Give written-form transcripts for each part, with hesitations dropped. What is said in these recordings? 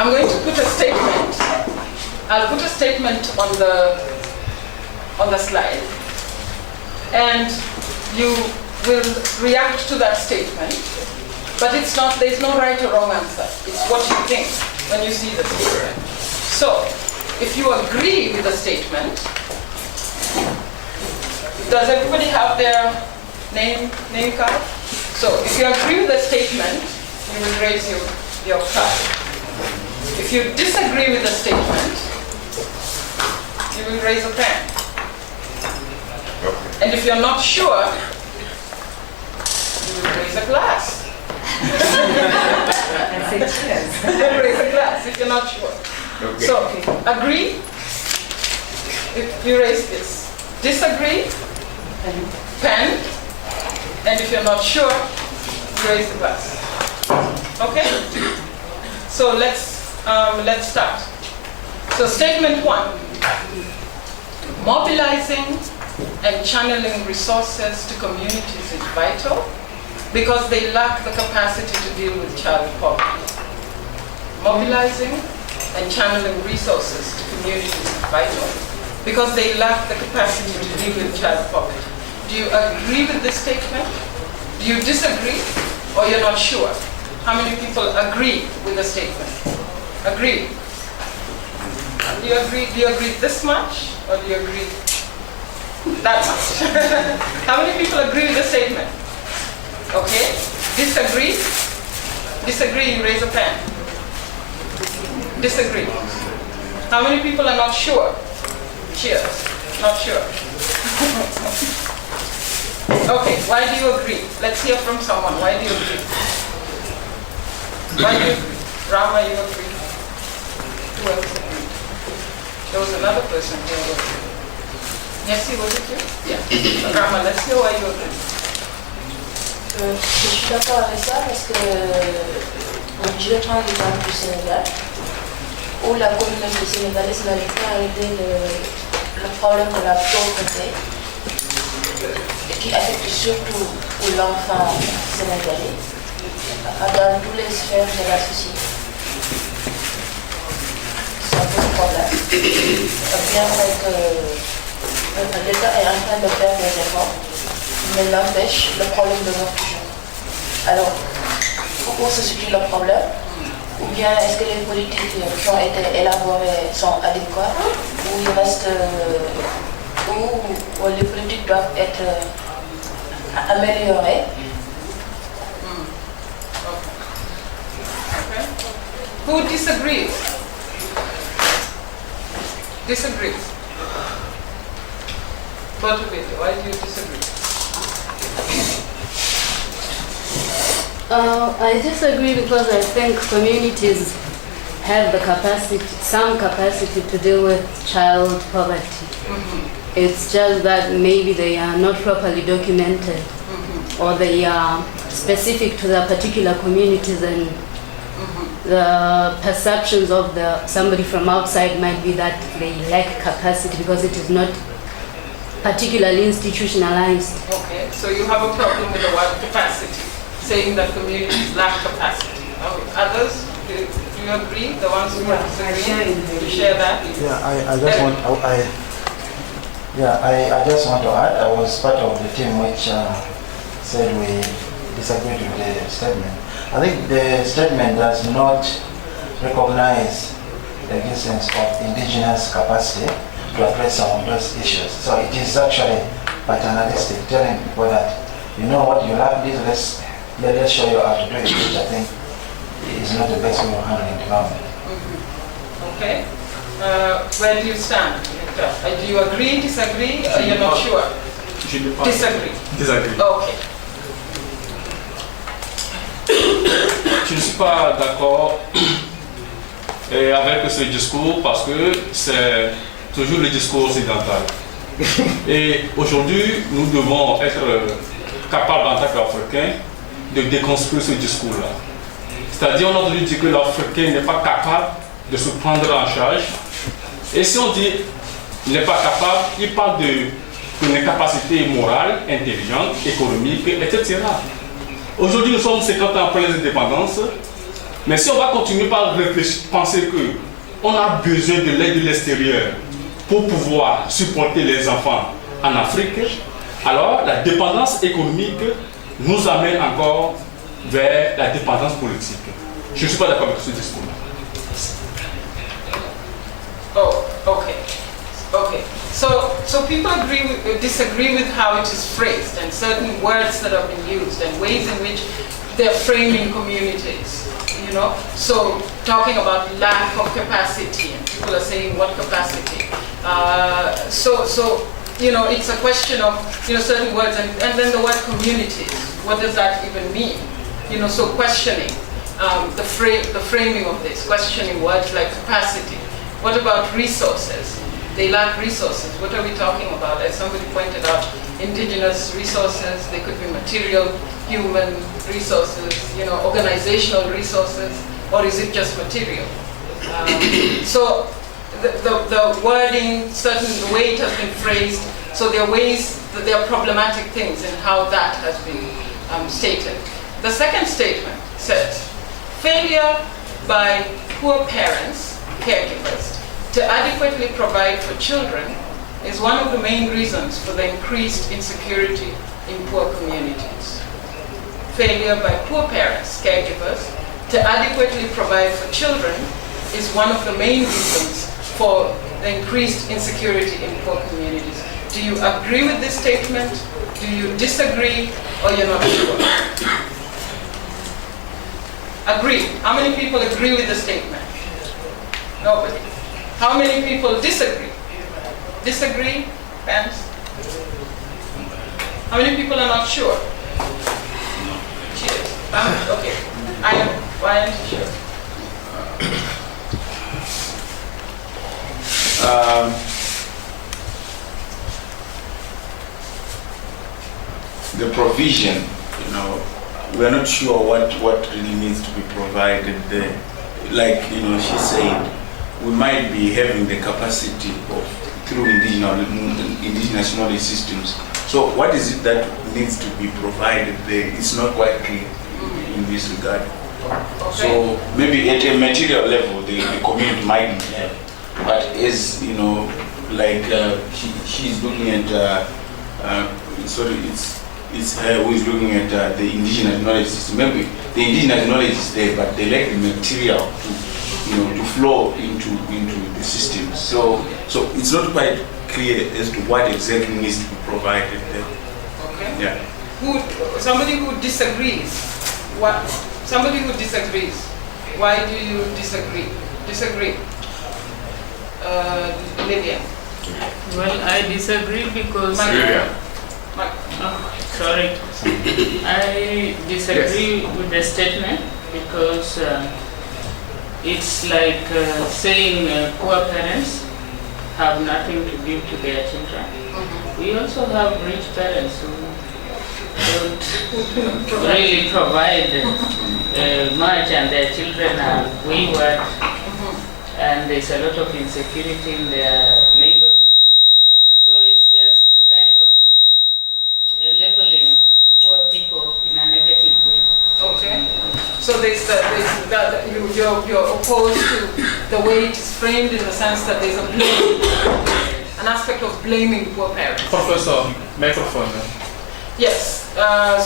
I'm going to put a statement. I'll put a statement on the slide, and you will react to that statement. But it's not. There's no right or wrong answer. It's what you think when you see the statement. So, if you agree with the statement, does everybody have their name card? So, if you agree with the statement, you will raise your card. If you disagree with the statement, you will raise a pen. And if you're not sure, you will raise a glass. I say cheers. Raise a glass if you're not sure. Okay. So, agree, if you raise this. Disagree, pen, and if you're not sure, you raise the glass. Okay? So let's start. So statement 1. Mobilizing and channeling resources to communities is vital because they lack the capacity to deal with child poverty. Mobilizing and channeling resources to communities is vital because they lack the capacity to deal with child poverty. Do you agree with this statement? Do you disagree? Or you're not sure? How many people agree with the statement? Agree? Do you agree this much? Or do you agree that much? How many people agree with the statement? Okay. Disagree? Disagree, you raise a pen. Disagree. How many people are not sure? Cheers. Not sure. Okay, why do you agree? Let's hear from someone. Why do you agree? Why do you agree? Rama, you agree? Who else agreed? There was another person who agreed. Yes, was it you? Yeah. Rama, let's hear why you agree. Je suis d'accord avec ça parce que je vais prendre l'exemple du Sénégal où la communauté sénégalaise n'arrive pas à régler le problème de la pauvreté qui affecte surtout l'enfant sénégalais dans toutes les sphères de la société. C'est un peu le problème. Bien vrai que l'État est en train de faire des efforts, mais n'empêche, le problème demeure toujours. Alors, où se situe le problème? Ou bien est-ce que les politiques qui ont été élaborées sont adéquates? Ou il reste... où les politiques doivent être améliorées? Okay. Who disagrees? Disagrees? Both of you, why do you disagree? I disagree because I think communities have the capacity, some capacity to deal with child poverty. Mm-hmm. It's just that maybe they are not properly documented, mm-hmm. or they are specific to the particular communities, and mm-hmm. the perceptions of somebody from outside might be that they lack capacity because it is not particularly institutionalized. Okay, so you have a problem with the word capacity, saying that communities lack capacity. Others, do you agree? The ones who disagree, you share that? Yeah, I just want to add, I was part of the team which said we disagreed with the statement. I think the statement does not recognize the existence of indigenous capacity to address some of those issues. So it is actually paternalistic, telling people that, you know what, you lack this, let's show you how to do it, which I think is not the best way of handling development. Mm-hmm. Okay. Where do you stand? Do you agree, disagree, or you're not sure? Disagree. Disagree. Okay. Je ne suis pas d'accord avec ce discours parce que c'est toujours le discours occidental. Et aujourd'hui, nous devons être capables en tant qu'Africains de déconstruire ce discours-là. C'est-à-dire, on a entendu dire que l'Africain n'est pas capable de se prendre en charge. Et si on dit n'est pas capable, il parle de capacités morales, intelligentes, économiques, etc. Aujourd'hui, nous sommes 50 ans après l'indépendance Mais si on va continuer par penser que on a besoin de l'aide de l'extérieur pour pouvoir supporter les enfants en Afrique, alors la dépendance économique nous amène encore vers la dépendance politique. Je ne suis pas d'accord avec ce discours. Oh, okay. Okay. So people disagree with how it is phrased and certain words that have been used and ways in which they're framing communities. You know, so talking about lack of capacity, and people are saying what capacity. So you know, it's a question of, you know, certain words, and then the word communities. What does that even mean? You know, so questioning the framing of this, questioning words like capacity. What about resources? They lack resources. What are we talking about? As somebody pointed out, indigenous resources, they could be material, human resources, you know, organizational resources, or is it just material? So the wording, the way it has been phrased, so there are ways, there are problematic things in how that has been stated. The second statement says, failure by poor parents, caregivers, to adequately provide for children is one of the main reasons for the increased insecurity in poor communities. Failure by poor parents, caregivers, to adequately provide for children is one of the main reasons for the increased insecurity in poor communities. Do you agree with this statement? Do you disagree, or you're not sure? Agree. How many people agree with the statement? Nobody. How many people disagree? Disagree? Hands? How many people are not sure? Cheers. Okay. Why aren't you sure? The provision, you know, we are not sure what really needs to be provided there. Like, you know, she said, we might be having the capacity of through indigenous knowledge systems. So what is it that needs to be provided there? It's not quite clear in this regard. Okay. So maybe at a material level, the community might not have. But as you know, like she's looking at, it's her who is looking at the indigenous knowledge system. Maybe the indigenous knowledge is there, but they lack the material to flow into the system. So it's not quite clear as to what exactly needs to be provided there. Okay. Yeah. Somebody who disagrees. Somebody who disagrees. Why do you disagree? Disagree. Lydia. Well, I disagree because... sorry. I disagree with the statement because it's like saying poor parents have nothing to give to their children. We also have rich parents who don't really provide much, and their children are wayward, and there's a lot of insecurity in their neighborhood. So it's just kind of labeling poor people in a negative way. Okay. So you're opposed to the way it is framed in the sense that there's a blame, an aspect of blaming poor parents. Professor, microphone. Yes.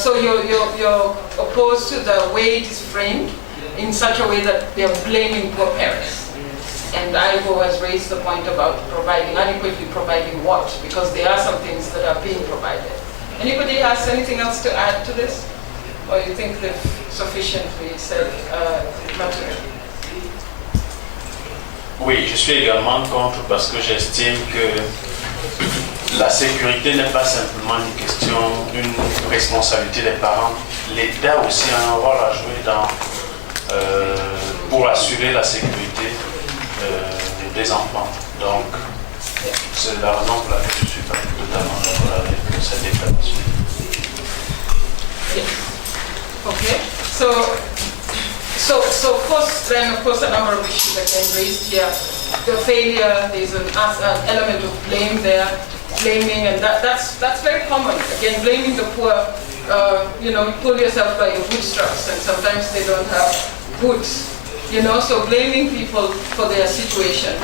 So you're opposed to the way it is framed in such a way that they're blaming poor parents. And Ivo has raised the point about adequately providing what, because there are some things that are being provided. Anybody has anything else to add to this? Or you think they've sufficiently said material? Oui, je suis également contre parce que j'estime que la sécurité n'est pas simplement une question, une responsabilité des parents. L'État aussi a un rôle à jouer pour assurer la sécurité des enfants. Donc, c'est la raison pour laquelle je suis pas totalement d'accord avec cette déclaration. Okay, so of course, a number of issues again raised here. The failure, there's an element of blame there, blaming, and that's very common. Again, blaming the poor. You pull yourself by your bootstraps, and sometimes they don't have goods, you know, so blaming people for their situation.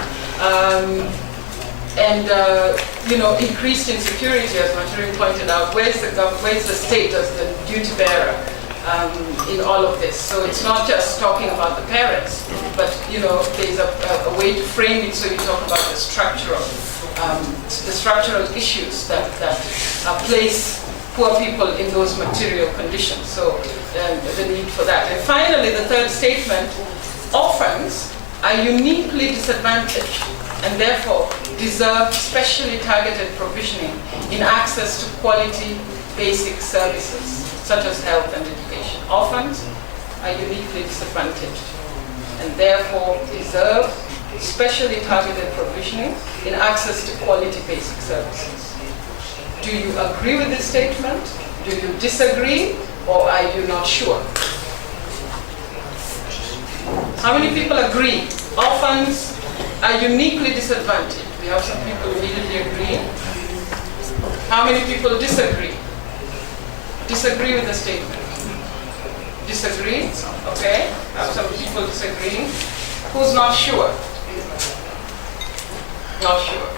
You know, increased insecurity, as Maturin pointed out. Where's the state as the duty bearer in all of this? So it's not just talking about the parents, but you know, there's a way to frame it. So you talk about the structural issues that place poor people in those material conditions. So the need for that. And finally, the third statement: orphans are uniquely disadvantaged and therefore deserve specially targeted provisioning in access to quality basic services such as health and education. Orphans are uniquely disadvantaged and therefore deserve specially targeted provisioning in access to quality basic services. Do you agree with this statement? Do you disagree, or are you not sure? How many people agree? Orphans are uniquely disadvantaged. We have some people immediately agreeing. How many people disagree? Disagree with the statement? Disagree? Okay. I have some people disagreeing. Who's not sure? Not sure.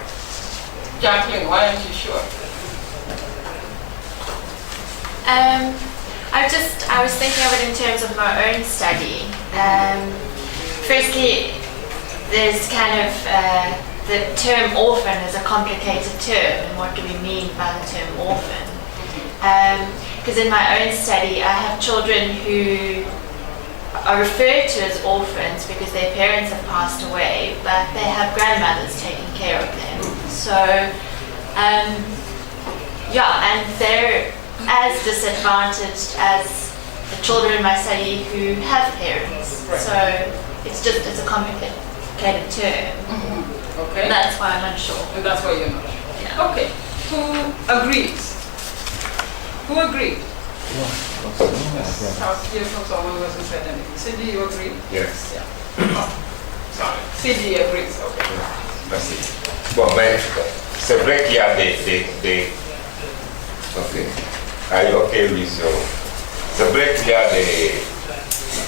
Jacqueline, why aren't you sure? I was thinking of it in terms of my own study. Firstly, there's kind of the term orphan is a complicated term, and what do we mean by the term orphan? Because in my own study, I have children who are referred to as orphans because their parents have passed away, but they have grandmothers taking care of them. So, yeah, and they're as disadvantaged as the children in my study who have parents. Right. So it's a complicated term. Mm-hmm. Okay. That's why I'm unsure. And that's why you're not sure. Yeah. Okay. Who agrees? Who agreed? Here from someone who hasn't said anything. Cindy, you agree? Yes. Yeah. Oh, sorry. Cindy agrees. Okay. Merci. Bon, mais c'est vrai qu'il y a Ok. Are you okay with your... C'est vrai qu'il y a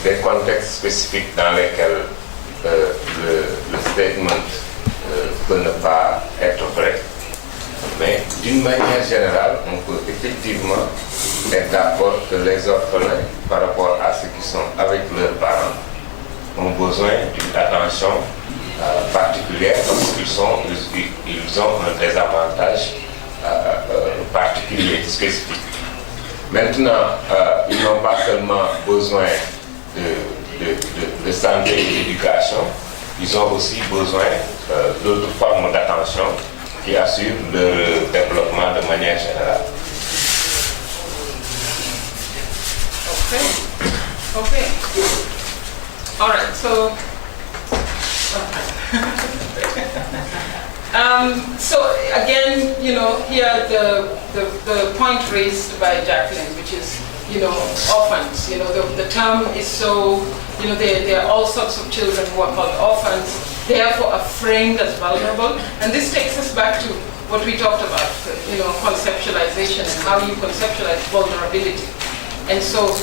des contextes spécifiques dans lesquels le statement peut ne pas être vrai. Mais d'une manière générale, on peut effectivement être d'accord que les orphelins, par rapport à ceux qui sont avec leurs parents, ont besoin d'une attention particulière parce qu'ils ont un désavantage particulier, spécifique. Maintenant, ils n'ont pas seulement besoin de santé et d'éducation, ils ont aussi besoin d'autres formes d'attention qui assurent leur développement de manière générale. Okay. All right. So. So again, you know, here the point raised by Jacqueline, which is, you know, orphans. You know, the term is so, you know, there are all sorts of children who are called orphans, therefore are framed as vulnerable. And this takes us back to what we talked about, you know, conceptualization and how you conceptualize vulnerability. And so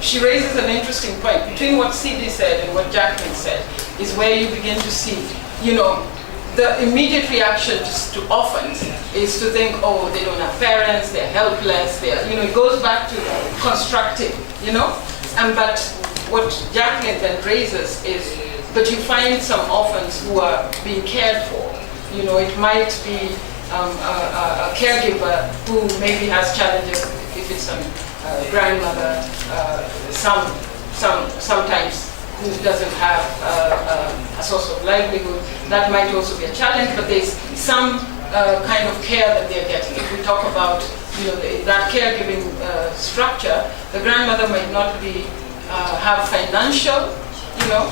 she raises an interesting point. Between what CD said and what Jacqueline said is where you begin to see, you know, the immediate reaction to orphans is to think, oh, they don't have parents, they're helpless, you know, it goes back to constructing, you know? But what Jacqueline then raises is, but you find some orphans who are being cared for. You know, it might be a caregiver who maybe has challenges, if it's a grandmother, sometimes who doesn't have a source of livelihood. That might also be a challenge, but there's some kind of care that they're getting. If we talk about, you know, that caregiving structure, the grandmother might not be have financial, you know,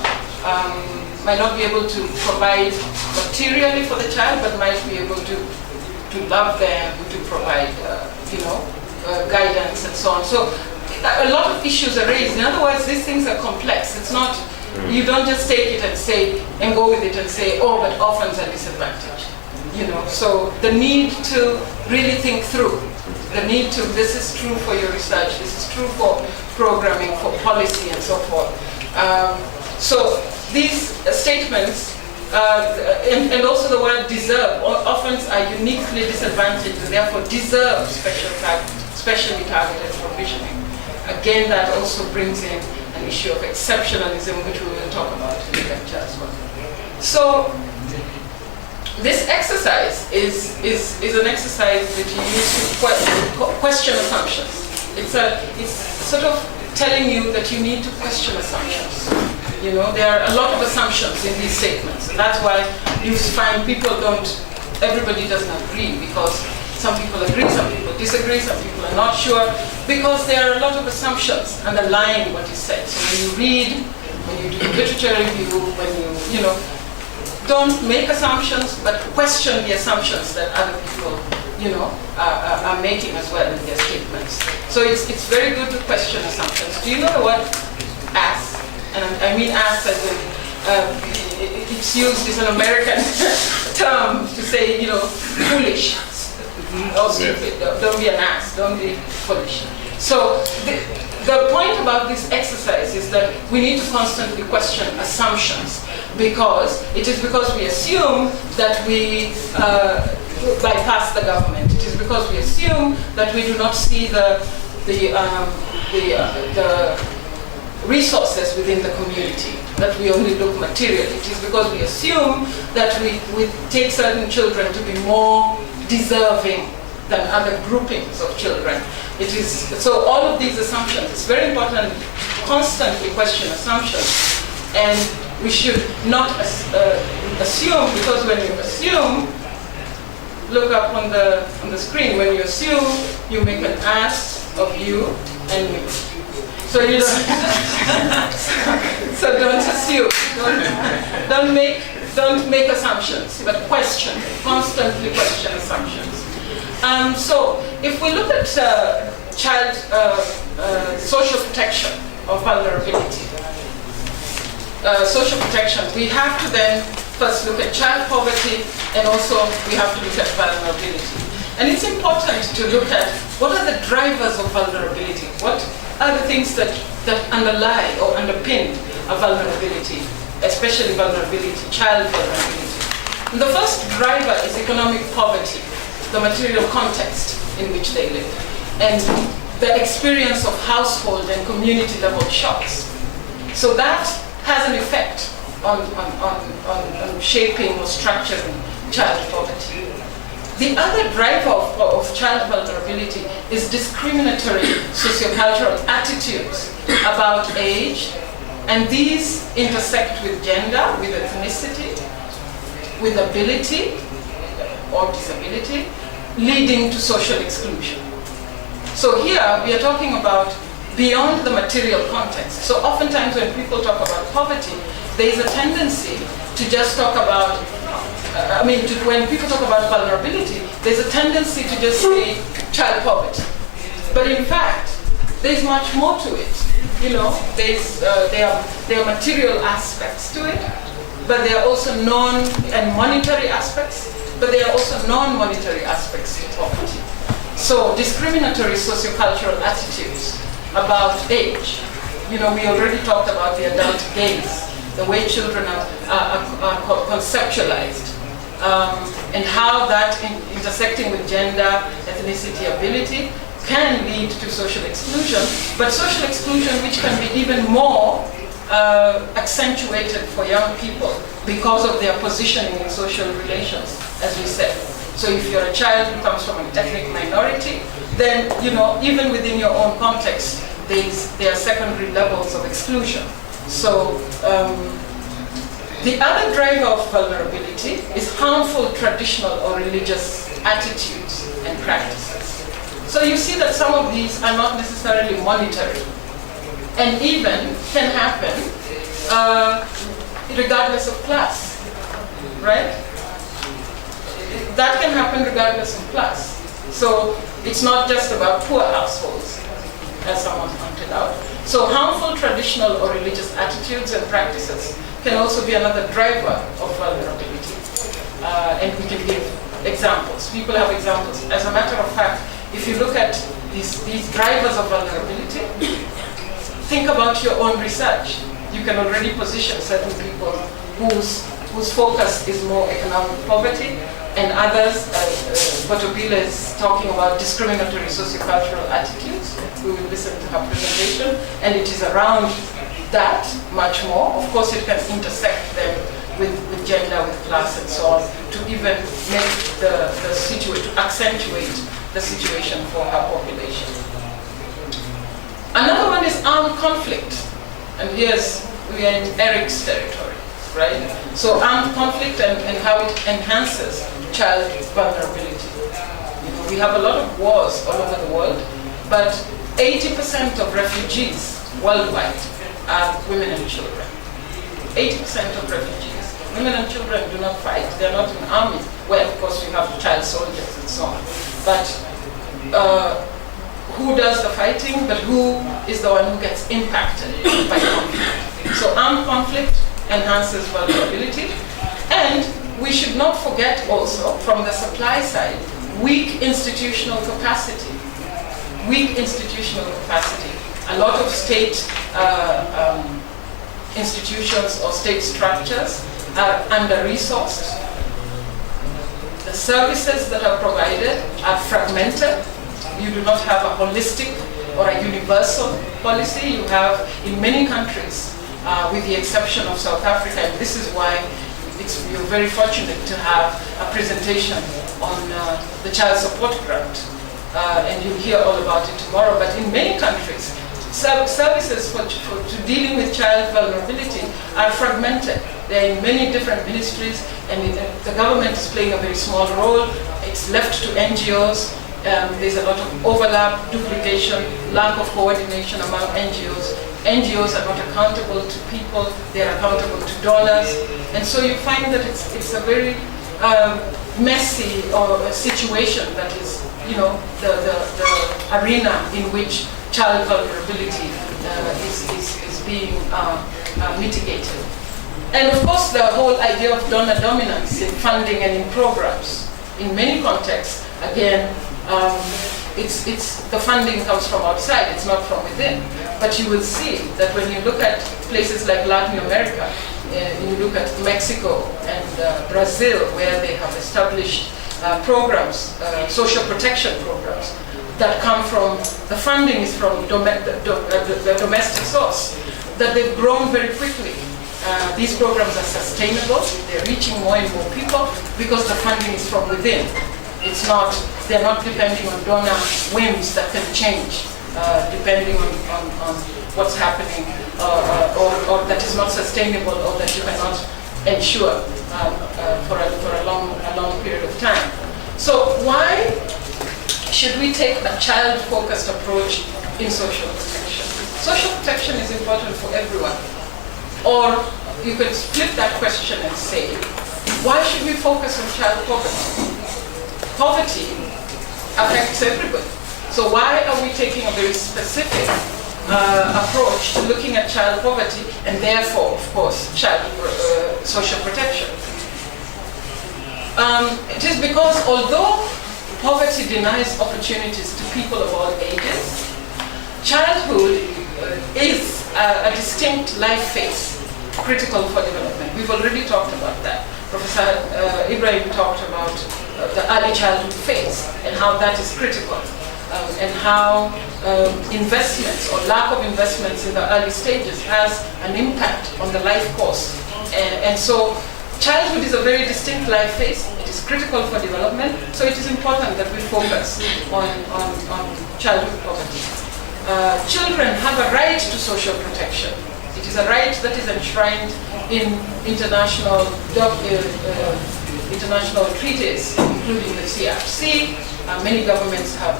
might not be able to provide materially for the child, but might be able to love them, to provide, you know, guidance and so on. So a lot of issues are raised. In other words, these things are complex. It's not, you don't just take it and say, and go with it and say, oh, but orphans are disadvantaged. You know, so the need to really think through, the need to, this is true for your research, this is true for programming, for policy and so forth. So these statements, and also the word deserve, orphans are uniquely disadvantaged and therefore deserve specially targeted provisioning. Again, that also brings in an issue of exceptionalism, which we will talk about in the lecture as well. So this exercise is an exercise that you use to question assumptions. It's sort of telling you that you need to question assumptions. You know, there are a lot of assumptions in these statements, and that's why you find everybody doesn't agree, because some people agree, some people disagree, some people are not sure, because there are a lot of assumptions underlying what is said. So when you read, when you do literature review, when you know, don't make assumptions, but question the assumptions that other people, you know, are making as well in their statements. So it's very good to question assumptions. Do you know the word "as"? And I mean "as" as in it's used as an American term to say, you know, foolish. Or stupid. Don't be an ass. Don't be foolish. So the point about this exercise is that we need to constantly question assumptions, because it is because we assume that we bypass the government. It is because we assume that we do not see the resources within the community, that we only look materially. It is because we assume that we take certain children to be more deserving than other groupings of children. It is, so all of these assumptions, it's very important to constantly question assumptions, and we should not assume, because when you assume, look up on the screen, when you assume, you make an ass of you and me. So you don't, so don't assume, don't make assumptions, but question, constantly question assumptions. So if we look at child social protection of vulnerability, social protection, we have to then first look at child poverty, and also we have to look at vulnerability. And it's important to look at what are the drivers of vulnerability, what are the things that underlie or underpin a vulnerability, especially vulnerability, child vulnerability. And the first driver is economic poverty, the material context in which they live, and the experience of household and community level shocks. So that has an effect on shaping or structuring child poverty. The other driver of child vulnerability is discriminatory sociocultural attitudes about age, and these intersect with gender, with ethnicity, with ability or disability, leading to social exclusion. So here we are talking about beyond the material context. So oftentimes when people talk about poverty, there is a tendency to just talk about, when people talk about vulnerability, there's a tendency to just say child poverty. But in fact, there's much more to it. You know, there are material aspects to it, but there are also and monetary aspects, but there are also non-monetary aspects to poverty. So discriminatory sociocultural attitudes about age. You know, we already talked about the adult gaze, the way children are conceptualized, and how that intersecting with gender, ethnicity, ability can lead to social exclusion, but social exclusion which can be even more accentuated for young people because of their positioning in social relations, as we said. So if you're a child who comes from an ethnic minority, then, you know, even within your own context, there are secondary levels of exclusion. So the other driver of vulnerability is harmful traditional or religious attitudes and practices. So you see that some of these are not necessarily monetary, and even can happen regardless of class, right? That can happen regardless of class. So it's not just about poor households, as someone pointed out. So harmful traditional or religious attitudes and practices can also be another driver of vulnerability. And we can give examples. People have examples. As a matter of fact, if you look at these drivers of vulnerability, think about your own research. you can already position certain people whose focus is more economic poverty, and others, Botobila is talking about discriminatory sociocultural attitudes. We will listen to her presentation, and it is around that much more. Of course, it can intersect them with gender, with class, and so on, to even make the situation, to accentuate the situation for her population. Another one is armed conflict, and we are in Eric's territory, right? So armed conflict and how it enhances child vulnerability. You know, we have a lot of wars all over the world, but 80% of refugees worldwide are women and children. 80% of refugees. Women and children do not fight. They're not in armies. Well, of course, you have child soldiers and so on. But who does the fighting, but who is the one who gets impacted by conflict? So armed conflict enhances vulnerability. And we should not forget also, from the supply side, weak institutional capacity. Weak institutional capacity. A lot of state institutions or state structures are under-resourced. The services that are provided are fragmented. You do not have a holistic or a universal policy. You have, in many countries, with the exception of South Africa, and this is why you're very fortunate to have a presentation on the child support grant, and you'll hear all about it tomorrow. But in many countries, services for dealing with child vulnerability are fragmented. They're in many different ministries, and the government is playing a very small role. It's left to NGOs. There's a lot of overlap, duplication, lack of coordination among NGOs. NGOs are not accountable to people, they're accountable to donors. And so you find that it's a very messy situation that is, you know, the arena in which child vulnerability is being mitigated. And of course, the whole idea of donor dominance in funding and in programs. In many contexts, again, the funding comes from outside, it's not from within. But you will see that when you look at places like Latin America, you look at Mexico and Brazil, where they have established programs, social protection programs, that come from, the funding is from the domestic source, that they've grown very quickly. These programs are sustainable, they're reaching more and more people because the funding is from within. It's not, they're not depending on donor whims that can change depending on what's happening or that is not sustainable or that you cannot ensure for a long period of time. So why should we take a child-focused approach in social protection? Social protection is important for everyone. Or you could flip that question and say, why should we focus on child poverty? Poverty affects everybody. So why are we taking a very specific approach to looking at child poverty and therefore, of course, child social protection? It is because although poverty denies opportunities to people of all ages, childhood is a distinct life phase, critical for development. We've already talked about that. Professor Ibrahim talked about the early childhood phase and how that is critical, and how investments or lack of investments in the early stages has an impact on the life course. And so childhood is a very distinct life phase. It is critical for development, so it is important that we focus on childhood poverty. Children have a right to social protection. It is a right that is enshrined in international treaties, including the CRC. Many governments have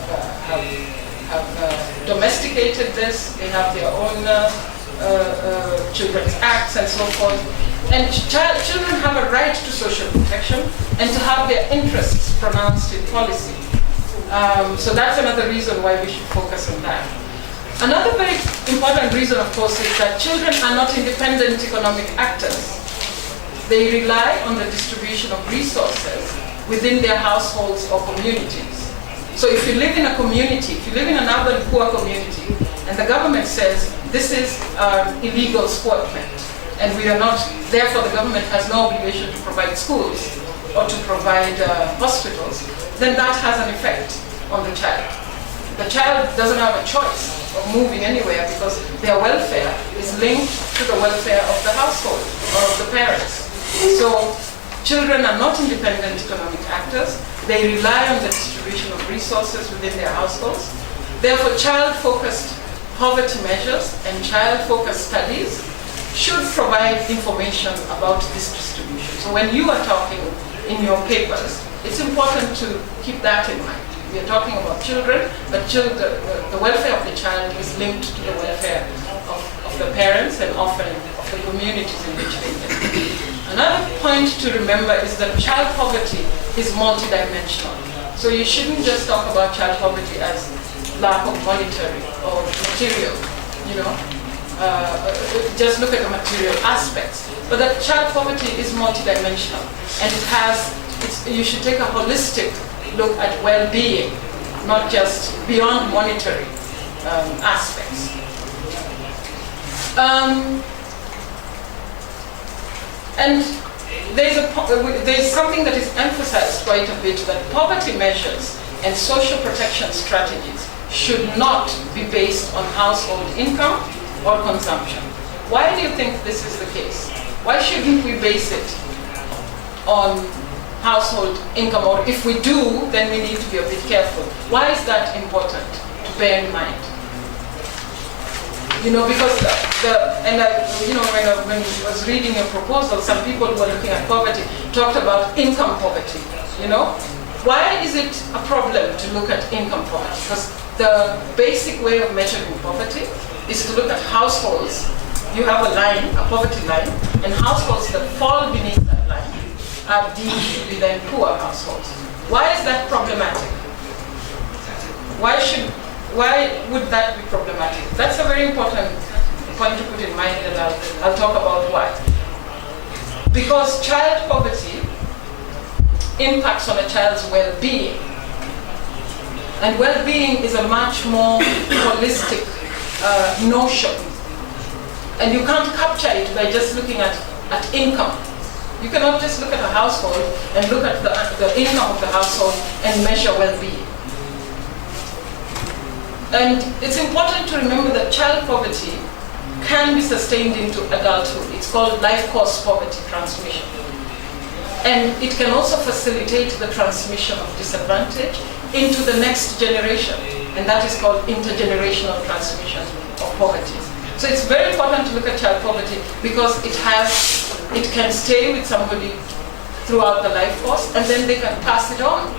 domesticated this. They have their own children's acts and so forth. And children have a right to social protection and to have their interests pronounced in policy. So that's another reason why we should focus on that. Another very important reason, of course, is that children are not independent economic actors. They rely on the distribution of resources within their households or communities. So if you live in a community, if you live in an urban poor community, and the government says, this is illegal sport plant, and we are not, therefore the government has no obligation to provide schools or to provide hospitals, then that has an effect on the child. The child doesn't have a choice of moving anywhere because their welfare is linked to the welfare of the household or of the parents. So children are not independent economic actors. They rely on the distribution of resources within their households. Therefore, child-focused poverty measures and child-focused studies should provide information about this distribution. So when you are talking in your papers, it's important to keep that in mind. We are talking about children, but the welfare of the child is linked to the welfare of the parents and often of the communities in which they live. Another point to remember is that child poverty is multidimensional. So you shouldn't just talk about child poverty as lack of monetary or material, just look at the material aspects. But that child poverty is multidimensional, and you should take a holistic look at well-being, not just beyond monetary aspects. And there's something that is emphasized quite a bit, that poverty measures and social protection strategies should not be based on household income or consumption. Why do you think this is the case? Why shouldn't we base it on household income, or if we do, then we need to be a bit careful? Why is that important to bear in mind? Because when I was reading your proposal, some people who were looking at poverty talked about income poverty. Why is it a problem to look at income poverty? Because the basic way of measuring poverty is to look at households. You have a line, a poverty line, and households that fall beneath that line are deemed to be then poor households. Why is that problematic? Why would that be problematic? That's a very important point to put in mind, and I'll talk about why. Because child poverty impacts on a child's well-being. And well-being is a much more holistic notion. And you can't capture it by just looking at income. You cannot just look at a household and look at the income of the household and measure well-being. And it's important to remember that child poverty can be sustained into adulthood. It's called life course poverty transmission. And it can also facilitate the transmission of disadvantage into the next generation. And that is called intergenerational transmission of poverty. So it's very important to look at child poverty because it can stay with somebody throughout the life course, and then they can pass it on.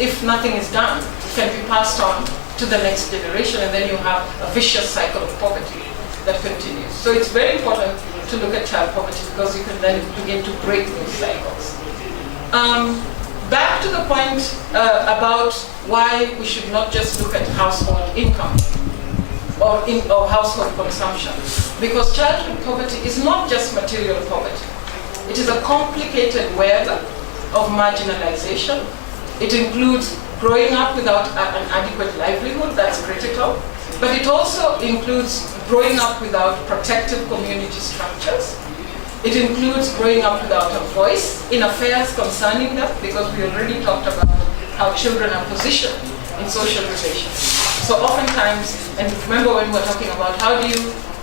If nothing is done, it can be passed on to the next generation, and then you have a vicious cycle of poverty that continues. So it's very important to look at child poverty because you can then begin to break those cycles. Back to the point about why we should not just look at household income or household consumption. Because childhood poverty is not just material poverty. It is a complicated web of marginalization. It includes growing up without an adequate livelihood, that's critical. But it also includes growing up without protective community structures. It includes growing up without a voice in affairs concerning them, because we already talked about how children are positioned in social relations. So oftentimes, and remember when we were talking about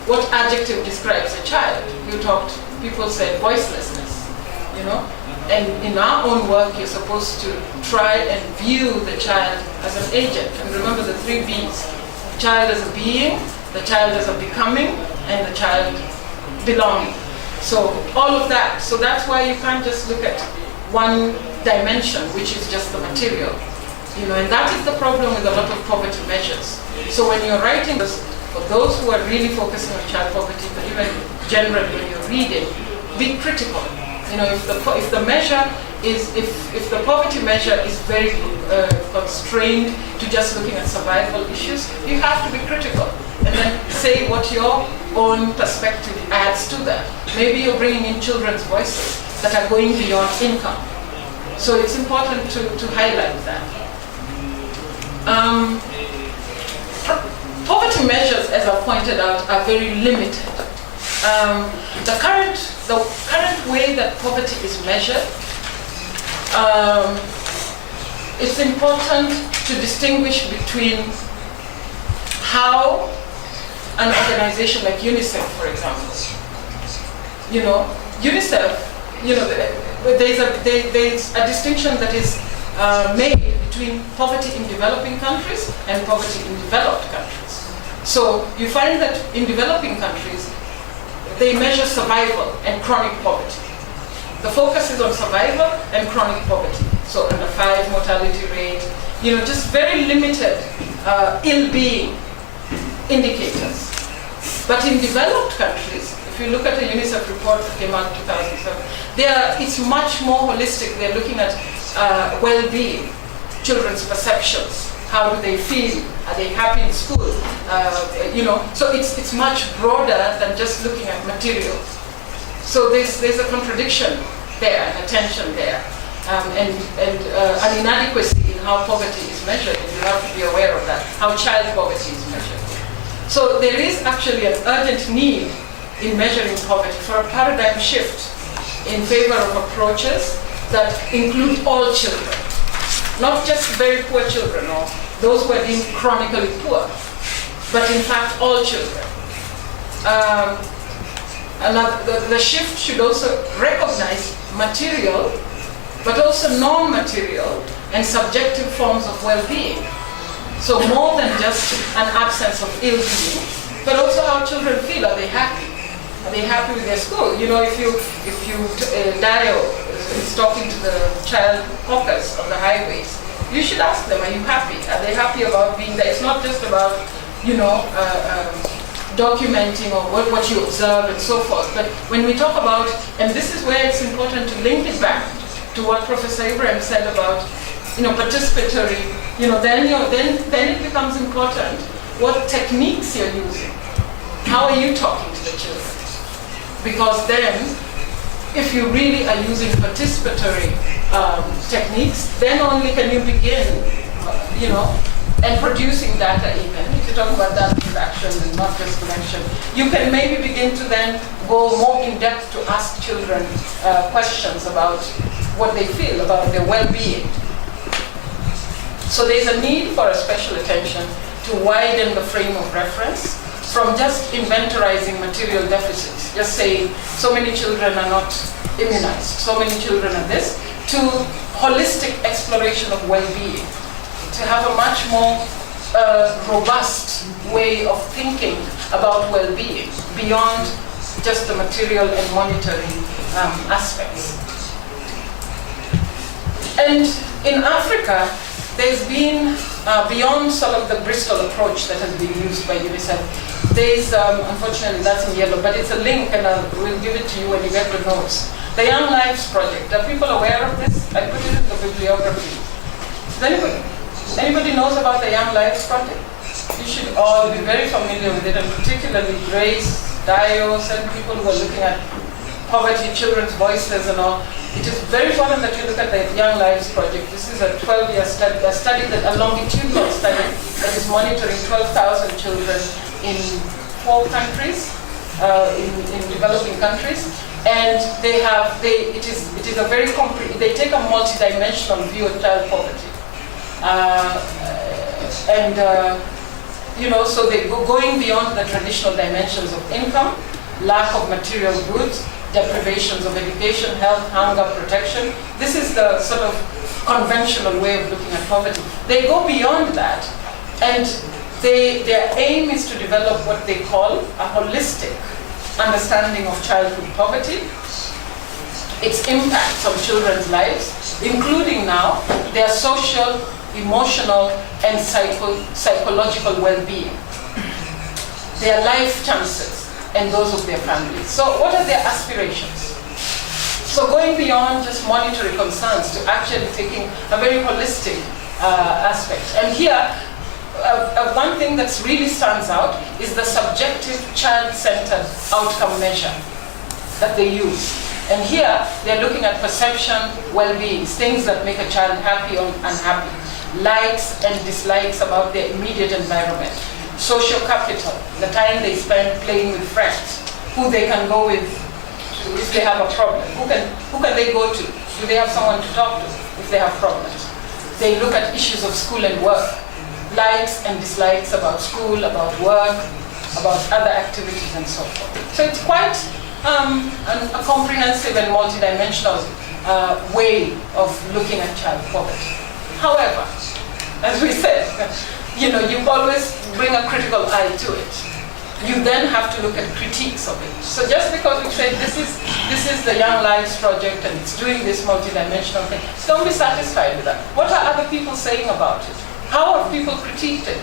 what adjective describes a child? People said voicelessness, And in our own work, you're supposed to try and view the child as an agent. And remember the 3 B's. The child as a being, the child as a becoming, and the child belonging. So all of that. So that's why you can't just look at one dimension, which is just the material. And that is the problem with a lot of poverty measures. So when you're writing this, for those who are really focusing on child poverty, but even generally when you're reading, be critical. If the poverty measure is very constrained to just looking at survival issues, you have to be critical and then say what your own perspective adds to that. Maybe you're bringing in children's voices that are going beyond income. So it's important to highlight that. Poverty measures, as I pointed out, are very limited. The current way that poverty is measured, it's important to distinguish between how an organization like UNICEF, for example, UNICEF, there's a distinction that is made between poverty in developing countries and poverty in developed countries. So you find that in developing countries, they measure survival and chronic poverty. The focus is on survival and chronic poverty. So under 5 mortality rate, just very limited ill-being indicators. But in developed countries, if you look at the UNICEF report that came out in 2007, it's much more holistic. They're looking at well-being, children's perceptions. How do they feel? Are they happy in school? So it's much broader than just looking at material. So there's a contradiction there, and a tension there, and an inadequacy in how poverty is measured, and you have to be aware of that, how child poverty is measured. So there is actually an urgent need in measuring poverty for a paradigm shift in favor of approaches that include all children, not just very poor children or those who are deemed chronically poor, but in fact all children. The shift should also recognize material, but also non-material and subjective forms of well-being. So more than just an absence of ill-being, but also how children feel. Are they happy? Are they happy with their school? If you Dio is talking to the child hawkers on the highways, you should ask them, are you happy? Are they happy about being there? It's not just about, documenting or what you observe and so forth. But when we talk about, and this is where it's important to link it back to what Professor Ibrahim said about, participatory, then it becomes important what techniques you're using. How are you talking to the children? Because then, if you really are using participatory techniques, then only can you begin, and producing data even. If you talk about data production and not just collection, you can maybe begin to then go more in depth to ask children questions about what they feel, about their well-being. So there's a need for a special attention to widen the frame of reference from just inventorizing material deficits, just saying so many children are not immunized, so many children are this, to holistic exploration of well-being, to have a much more robust way of thinking about well-being beyond just the material and monetary aspects. And in Africa, there's been, beyond sort of the Bristol approach that has been used by UNICEF, there's, unfortunately that's in yellow, but it's a link and we'll give it to you when you get the notes. The Young Lives Project, are people aware of this? I put it in the bibliography. Does anybody knows about the Young Lives Project? You should all be very familiar with it, and particularly Grace, Dio, certain people who are looking at poverty, children's voices and all. It is very important that you look at the Young Lives Project. This is a 12-year study, a longitudinal study that is monitoring 12,000 children in 4 countries, in developing countries, and they take a multi-dimensional view of child poverty, so they go going beyond the traditional dimensions of income, lack of material goods, deprivations of education, health, hunger, protection. This is the sort of conventional way of looking at poverty. They go beyond that, and their aim is to develop what they call a holistic understanding of childhood poverty, its impacts on children's lives, including now their social, emotional, and psychological well-being, their life chances, and those of their families. So what are their aspirations? So going beyond just monetary concerns to actually taking a very holistic aspect. And here, one thing that really stands out is the subjective child-centered outcome measure that they use. And here, they're looking at perception, well-being, things that make a child happy or unhappy, likes and dislikes about their immediate environment, social capital, the time they spend playing with friends, who they can go with if they have a problem. Who can they go to? Do they have someone to talk to if they have problems? They look at issues of school and work, likes and dislikes about school, about work, about other activities and so forth. So it's quite a comprehensive and multidimensional way of looking at child poverty. However, as we said, you always bring a critical eye to it. You then have to look at critiques of it. So just because we say this is the Young Lives Project and it's doing this multidimensional thing, don't be satisfied with that. What are other people saying about it? How have people critiqued it?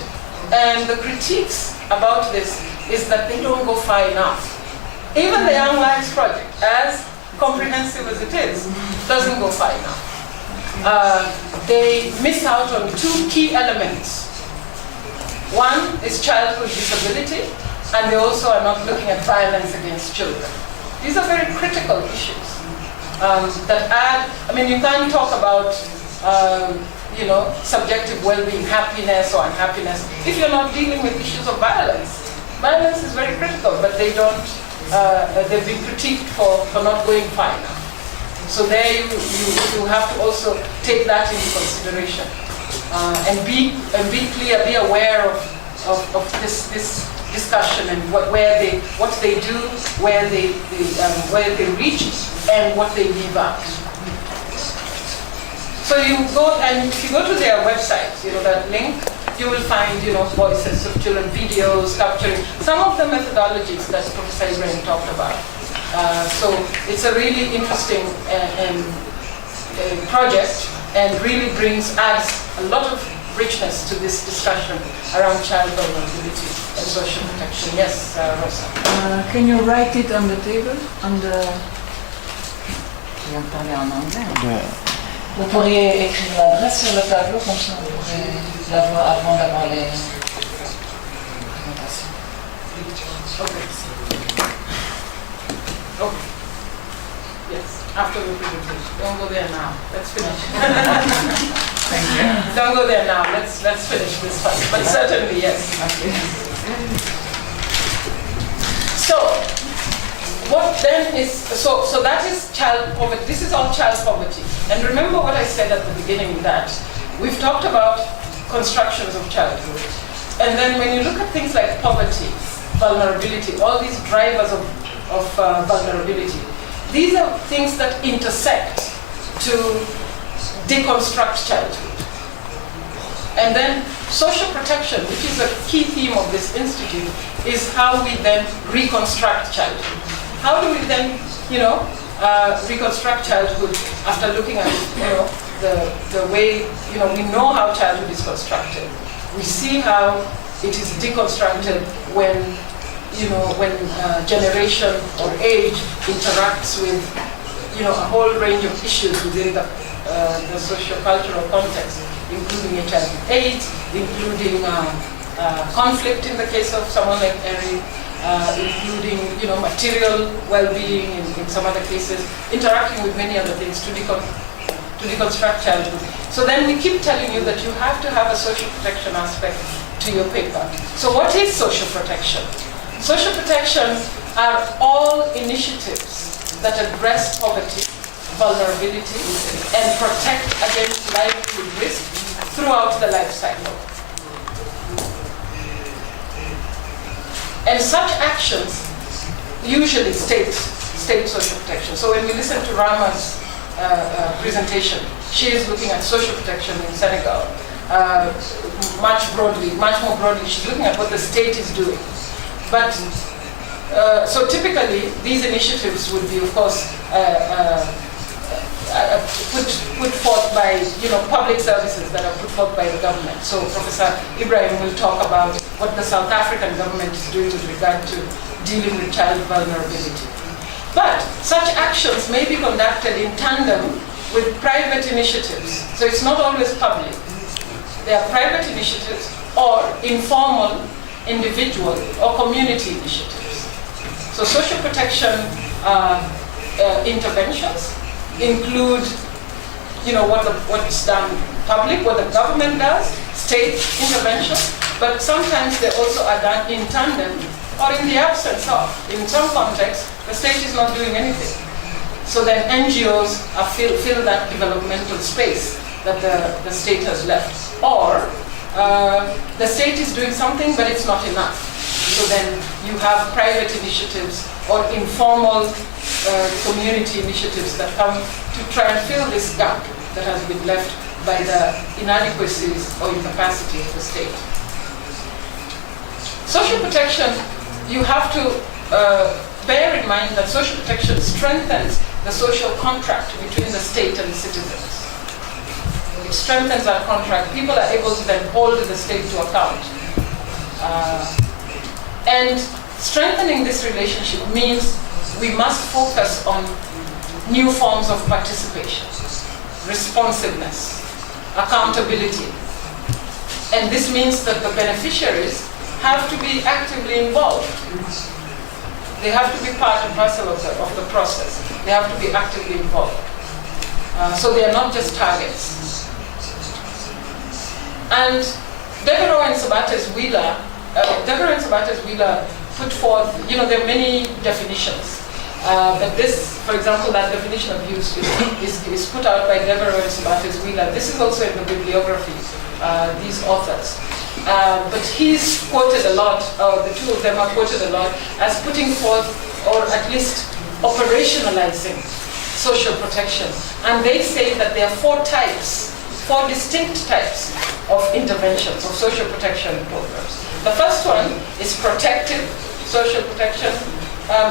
And the critiques about this is that they don't go far enough. Even the Young Lives Project, as comprehensive as it is, doesn't go far enough. They miss out on two key elements. One is childhood disability, and they also are not looking at violence against children. These are very critical issues that add, you can't talk about subjective well-being, happiness or unhappiness, if you're not dealing with issues of violence. Violence is very critical, but they don't, they've been critiqued for not going far enough. So there you have to also take that into consideration and be clear, be aware of this discussion and what they do, where they reach, and what they leave out. So you go, and if you go to their website, that link, you will find, voices of children, videos, capturing some of the methodologies that Professor Ibrahim talked about. So it's a really interesting project, and really adds a lot of richness to this discussion around child vulnerability and social protection. Yes, Rosa. Can you write it on the table? On the... Je viens de parler en anglais. Vous pourriez écrire l'adresse sur le tableau, comme ça vous pourrez la voir avant d'avoir les présentations. Okay. Yes, after the presentation. Don't go there now. Let's finish. Thank you. Don't go there now. Let's finish this first. But certainly, yes. Okay. So, what then is, so that is child poverty. This is all child poverty. And remember what I said at the beginning, that we've talked about constructions of childhood. And then when you look at things like poverty, vulnerability, all these drivers of vulnerability, these are things that intersect to deconstruct childhood. And then social protection, which is a key theme of this institute, is how we then reconstruct childhood. How do we then, reconstruct childhood after looking at, the way, we know how childhood is constructed. We see how it is deconstructed when, when generation or age interacts with, a whole range of issues within the socio-cultural context, including HIV/AIDS, including conflict in the case of someone like Eric, including material well-being in some other cases, interacting with many other things to deconstruct childhood. So then we keep telling you that you have to have a social protection aspect to your paper. So what is social protection? Social protection are all initiatives that address poverty, vulnerability, and protect against livelihood risk throughout the life cycle. And such actions usually state social protection. So when we listen to Rama's presentation, she is looking at social protection in Senegal. Much more broadly, she's looking at what the state is doing. But, so typically, these initiatives would be, of course, put forth by, public services that are put forth by the government. So Professor Ibrahim will talk about what the South African government is doing with regard to dealing with child vulnerability. But such actions may be conducted in tandem with private initiatives. So it's not always public. They are private initiatives or informal, individual, or community initiatives. So social protection interventions include, what's done public, what the government does, state intervention, but sometimes they also are done in tandem or in the absence of. In some contexts, the state is not doing anything. So then NGOs are fill that developmental space that the state has left. Or the state is doing something, but it's not enough. So then you have private initiatives or informal community initiatives that come to try and fill this gap that has been left by the inadequacies or incapacity of the state. Social protection, you have to bear in mind that social protection strengthens the social contract between the state and the citizens. It strengthens our contract. People are able to then hold the state to account. And strengthening this relationship means we must focus on new forms of participation, responsiveness, accountability. And this means that the beneficiaries have to be actively involved. They have to be part and parcel of the process. They have to be actively involved. So they are not just targets. And Devereux and Sabates Wheeler put forth, there are many definitions. But this, for example, that definition of use is put out by Devereux and Sabates Wheeler. This is also in the bibliography, these authors. But he's quoted a lot, the two of them are quoted a lot, as putting forth, or at least operationalizing social protection. And they say that there are four distinct types of interventions, of social protection programs. The first one is protective social protection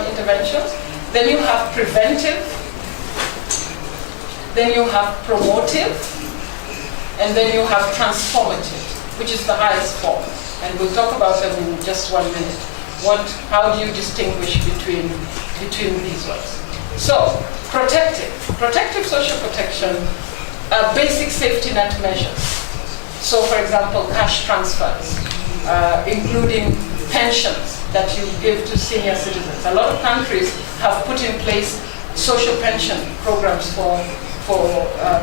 interventions. Then you have preventive. Then you have promotive. And then you have transformative, which is the highest form. And we'll talk about them in just 1 minute. How do you distinguish between these ones? So, protective social protection are basic safety net measures. So, for example, cash transfers, including pensions that you give to senior citizens. A lot of countries have put in place social pension programs for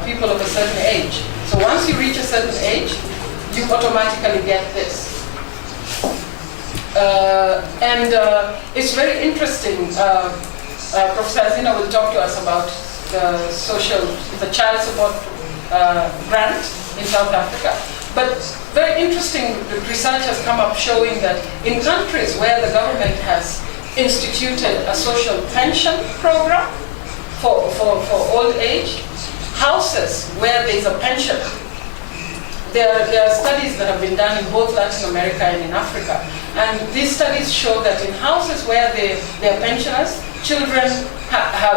people of a certain age. So once you reach a certain age, you automatically get this. It's very interesting. Professor Azina will talk to us about the child support grant in South Africa. But very interesting research has come up showing that in countries where the government has instituted a social pension program for old age, houses where there is a pension, there are studies that have been done in both Latin America and in Africa. And these studies show that in houses where they are pensioners, children have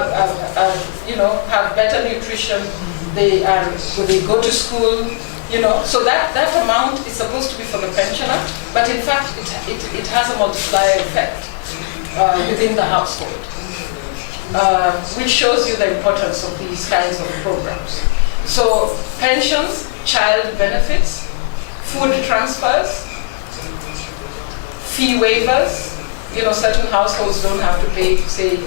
better nutrition, they go to school, so that amount is supposed to be for the pensioner, but in fact it has a multiplier effect within the household, which shows you the importance of these kinds of programs. So pensions, child benefits, food transfers, fee waivers. Certain households don't have to pay, say,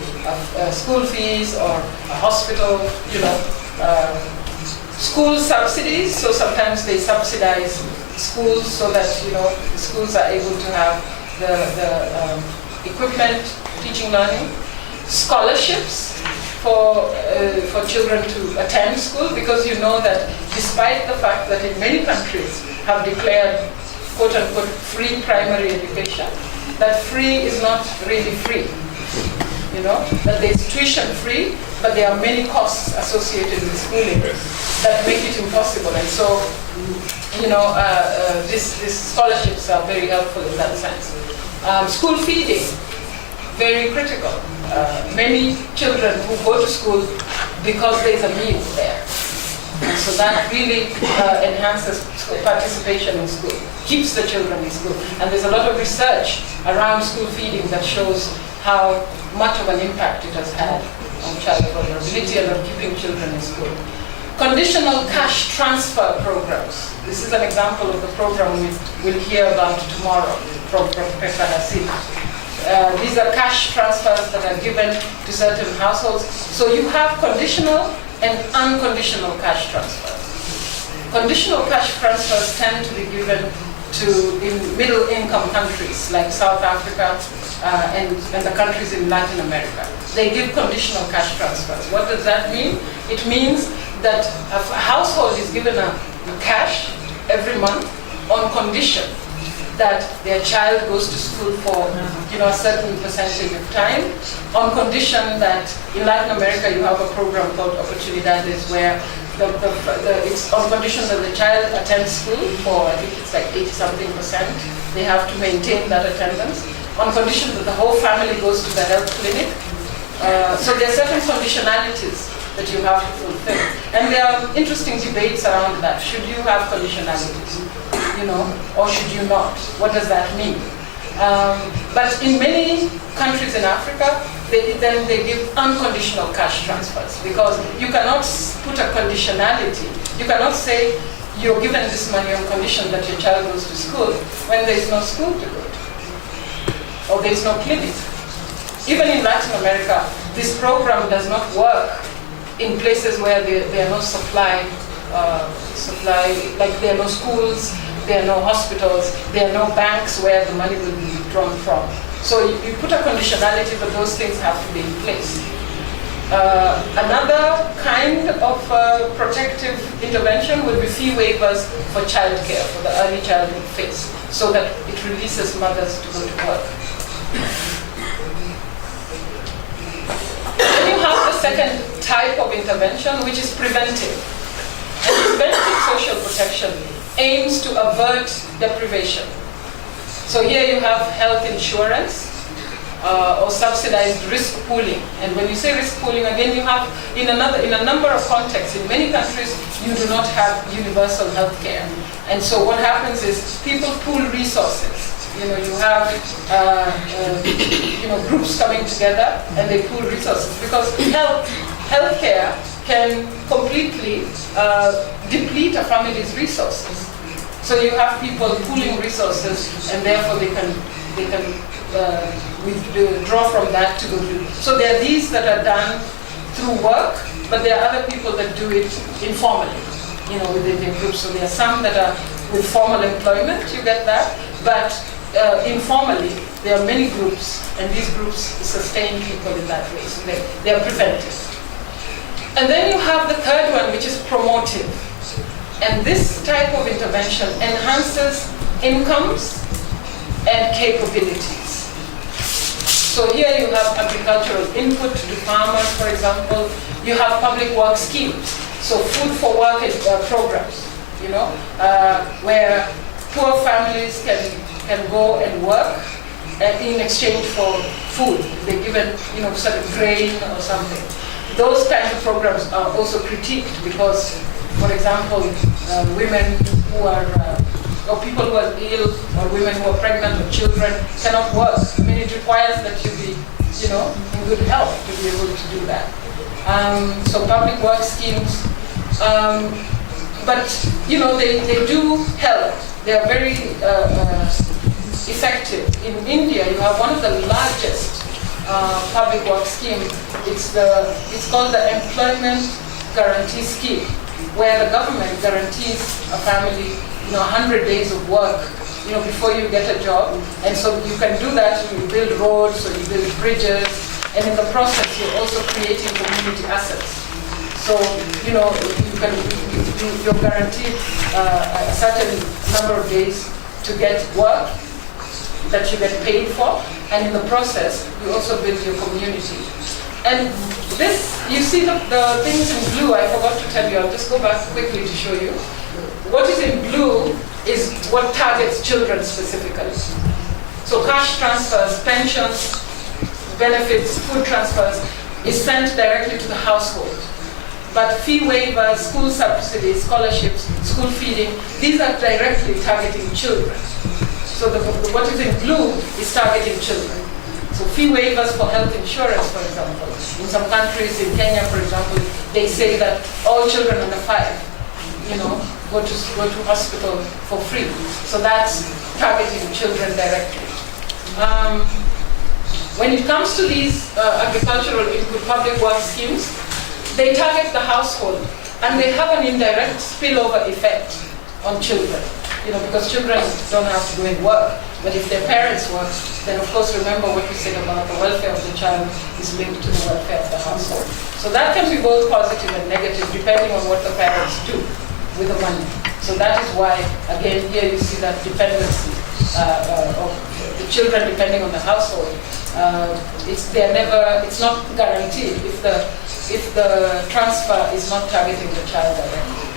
school fees or a hospital, school subsidies, so sometimes they subsidize schools so that, the schools are able to have the equipment, teaching, learning. Scholarships for children to attend school, because you know that despite the fact that in many countries have declared quote-unquote free primary education, that free is not really free. That there's tuition free, but there are many costs associated with schooling that make it impossible. And so, these scholarships are very helpful in that sense. School feeding, very critical. Many children who go to school because there's a meal there. And so that really enhances participation in school, keeps the children in school. And there's a lot of research around school feeding that shows how much of an impact it has had on child vulnerability and on keeping children in school. Conditional cash transfer programs. This is an example of the program we'll hear about tomorrow from Professor Hassan. These are cash transfers that are given to certain households. So you have conditional and unconditional cash transfers. Conditional cash transfers tend to be given in middle-income countries like South Africa and the countries in Latin America. They give conditional cash transfers. What does that mean? It means that a household is given a cash every month on condition that their child goes to school for a certain percentage of time, on condition that in Latin America you have a program called Oportunidades where it's on condition that the child attends school for, I think it's like 80-something%. They have to maintain that attendance, on condition that the whole family goes to the health clinic. So there are certain conditionalities that you have to fulfill. And there are interesting debates around that. Should you have conditionalities, or should you not? What does that mean? But in many countries in Africa, they give unconditional cash transfers because you cannot put a conditionality. You cannot say you're given this money on condition that your child goes to school when there is no school to go to, or there is no clinic. Even in Latin America, this program does not work in places where there are no supply, like there are no schools, there are no hospitals, there are no banks where the money will be drawn from. So you put a conditionality, but those things have to be in place. Another kind of protective intervention will be fee waivers for childcare, for the early childhood phase, so that it releases mothers to go to work. Then you have the second type of intervention, which is preventive. And preventive social protection aims to avert deprivation. So here you have health insurance or subsidized risk pooling. And when you say risk pooling, again, you have in a number of contexts. In many countries, you do not have universal health care. And so what happens is people pool resources. You have groups coming together and they pool resources because healthcare can completely deplete a family's resources. So you have people pooling resources, and therefore they can withdraw from that to go to. So there are these that are done through work, but there are other people that do it informally, within their groups. So there are some that are with formal employment, you get that, but informally there are many groups, and these groups sustain people in that way. So they are preventive. And then you have the third one, which is promotive. And this type of intervention enhances incomes and capabilities. So here you have agricultural input to farmers, for example. You have public work schemes. So food for work programs, where poor families can go and work in exchange for food. They're given, sort of grain or something. Those kinds of programs are also critiqued because, for example, women who are, or people who are ill, or women who are pregnant or children cannot work. I mean, it requires that you be, in good health to be able to do that. So public work schemes, but they do help. They are very effective. In India, you have one of the largest public work scheme. It's called the Employment Guarantee Scheme, where the government guarantees a family, 100 days of work, before you get a job. And so you can do that. You build roads, or you build bridges, and in the process, you're also creating community assets. So, you're guaranteed a certain number of days to get work that you get paid for, and in the process, you also build your community. And this, you see the things in blue, I forgot to tell you, I'll just go back quickly to show you. What is in blue is what targets children specifically. So cash transfers, pensions, benefits, food transfers is sent directly to the household. But fee waivers, school subsidies, scholarships, school feeding, these are directly targeting children. So what is in blue is targeting children. So fee waivers for health insurance, for example. In some countries, in Kenya, for example, they say that all children under 5, go to hospital for free. So that's targeting children directly. When it comes to these agricultural input public work schemes, they target the household, and they have an indirect spillover effect on children. because children don't have to go and work. But if their parents work, then of course remember what we said about the welfare of the child is linked to the welfare of the household. So that can be both positive and negative depending on what the parents do with the money. So that is why, again, here you see that dependency of the children depending on the household. It's not guaranteed if the transfer is not targeting the child directly.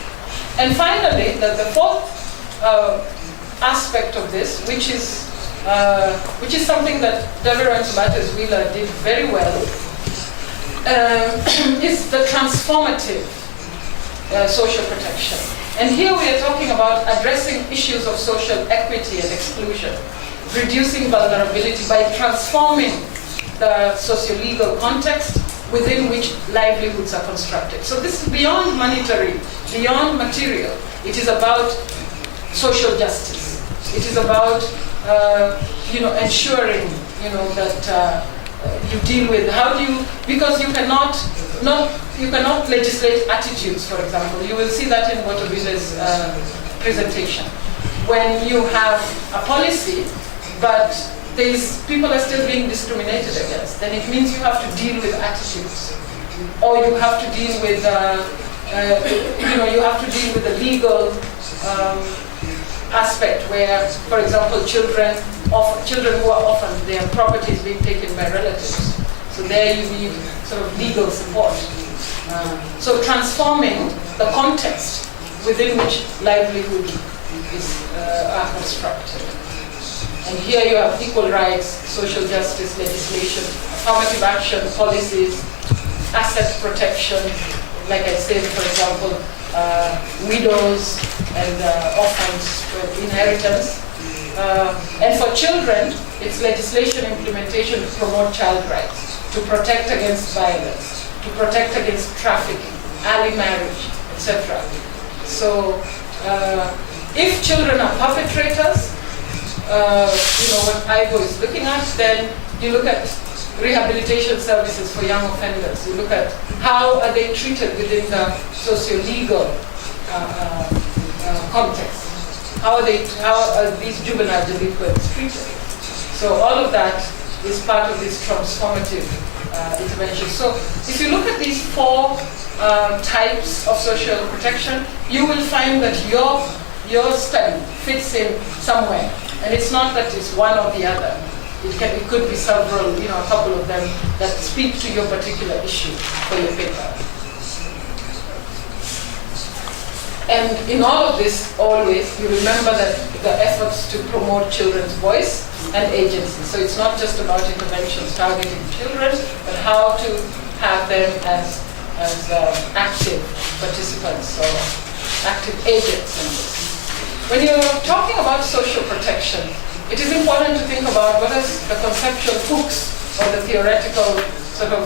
And finally, the fourth aspect of this, which is something that Deverance Matters-Wheeler did very well, is the transformative social protection. And here we are talking about addressing issues of social equity and exclusion, reducing vulnerability by transforming the socio-legal context within which livelihoods are constructed. So this is beyond monetary, beyond material. It is about social justice. It is about ensuring that you deal with because you cannot legislate attitudes, for example. You will see that in Botobile's presentation. When you have a policy, but people are still being discriminated against, then it means you have to deal with attitudes, or you have to deal with the legal aspect where, for example, children who are orphaned, their property is being taken by relatives. So there you need sort of legal support. So transforming the context within which livelihood are constructed. And here you have equal rights, social justice legislation, affirmative action policies, asset protection, like I said, for example, widows and orphans with inheritance. And for children, it's legislation implementation to promote child rights, to protect against violence, to protect against trafficking, early marriage, etc. So if children are perpetrators, what IGO is looking at, then you look at rehabilitation services for young offenders. You look at how are they treated within the socio-legal context. How are these juvenile delinquents treated? So all of that is part of this transformative intervention. So if you look at these four types of social protection, you will find that your study fits in somewhere. And it's not that it's one or the other. It could be several, a couple of them that speak to your particular issue for your paper. And in all of this, always, you remember that the efforts to promote children's voice and agency. So it's not just about interventions targeting children, but how to have them as active participants or active agents in this. When you're talking about social protection, it is important to think about what is the conceptual hooks or the theoretical sort of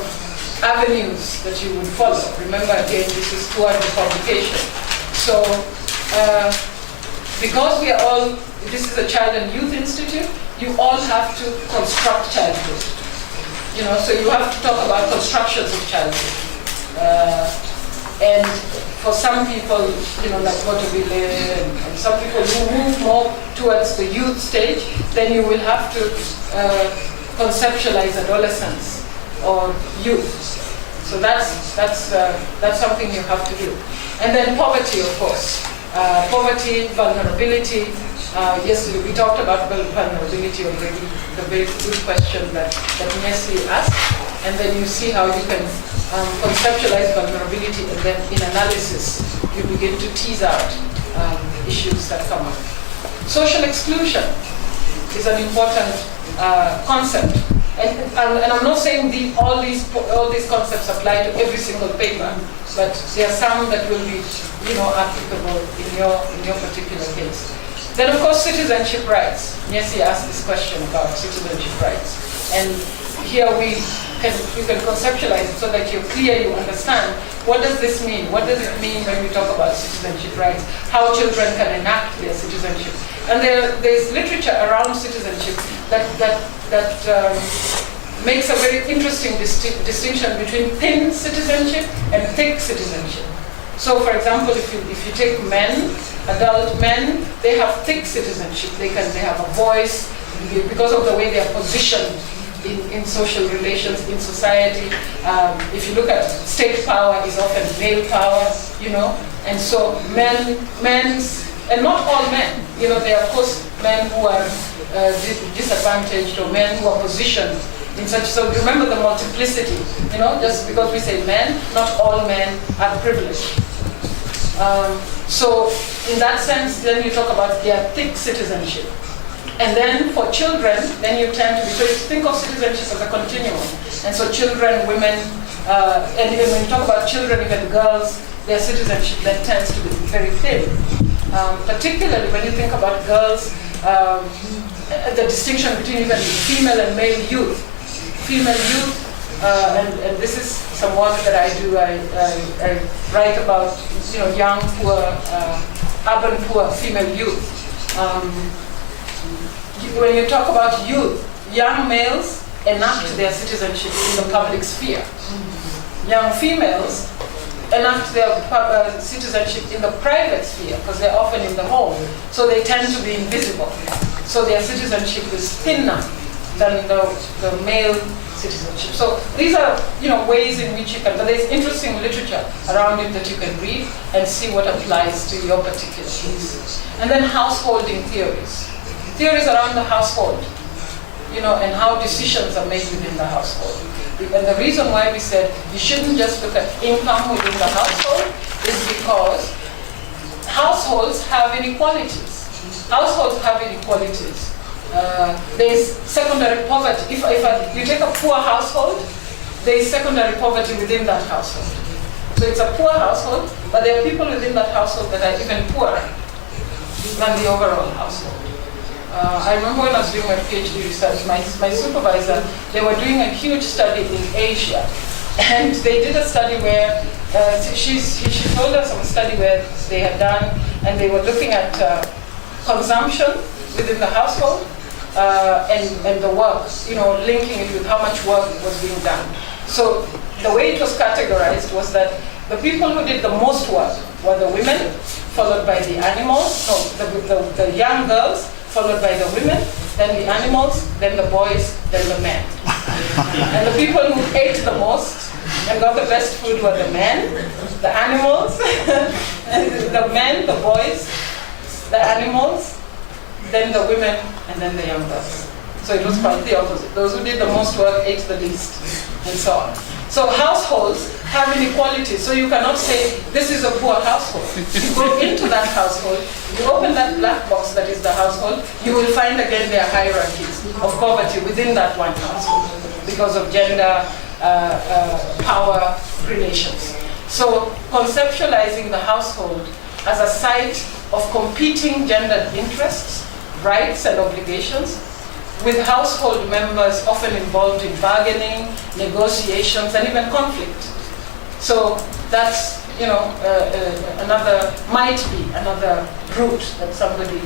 avenues that you would follow. Remember, again, this is toward the publication. So, because this is a Child and Youth Institute, you all have to construct childhood. So you have to talk about constructions of childhood. And for some people, like Botobile and some people who move more towards the youth stage, then you will have to conceptualize adolescence or youth. So that's something you have to do. And then poverty, of course. Poverty, vulnerability. Yesterday we talked about vulnerability already, the very good question that Nestle asked. And then you see how you can conceptualize vulnerability, and then in analysis you begin to tease out issues that come up. Social exclusion is an important concept. And I'm not saying all these concepts apply to every single paper, but there are some that will be, applicable in your particular case. Then, of course, citizenship rights. Nyesi asked this question about citizenship rights, and here you can conceptualize it so that you're clear, you understand what does this mean. What does it mean when we talk about citizenship rights? How children can enact their citizenship. And there's literature around citizenship that makes a very interesting distinction between thin citizenship and thick citizenship. So for example, if you take men, adult men, they have thick citizenship. They have a voice because of the way they are positioned in social relations, in society. If you look at state power is often male power, you know, and so men's, and not all men, you know, there are of course men who are disadvantaged or men who are positioned in such, so remember the multiplicity, you know, just because we say men, not all men are privileged. So in that sense, then you talk about their thick citizenship. And then for children, then you tend to be, so you think of citizenship as a continuum. And so children, women, and even when you talk about children, even girls, their citizenship then tends to be very thin. Particularly when you think about girls, the distinction between even female and male youth. Female youth, and this is some work that I do, I write about, you know, young, poor, urban poor female youth. When you talk about youth, young males enact their citizenship in the public sphere. Young females enact their citizenship in the private sphere because they're often in the home, so they tend to be invisible. So their citizenship is thinner than the male citizenship. So these are, you know, ways in which you can, but there's interesting literature around it that you can read and see what applies to your particular case. And then householding theories. Theories around the household, you know, and how decisions are made within the household. And the reason why we said you shouldn't just look at income within the household is because households have inequalities. Households have inequalities. There's secondary poverty. If you take a poor household, there is secondary poverty within that household. So it's a poor household, but there are people within that household that are even poorer than the overall household. I remember when I was doing my PhD research, my supervisor, they were doing a huge study in Asia. And they did a study where, she told us of a study where they had done, and they were looking at consumption within the household and the work, you know, linking it with how much work was being done. So the way it was categorized was that the people who did the most work were the women, followed by the animals, no, the young girls, followed by the women, then the animals, then the boys, then the men. And the people who ate the most and got the best food were the men, the animals, and the men, the boys, the animals, then the women, and then the young girls. So it was quite the opposite. Those who did the most work ate the least, and so on. So households have inequalities, so you cannot say, this is a poor household. You go into that household, you open that black box that is the household, you will find again there are hierarchies of poverty within that one household because of gender, power relations. So conceptualizing the household as a site of competing gendered interests, rights and obligations, with household members often involved in bargaining, negotiations, and even conflict. So that's, you know, might be another route that somebody,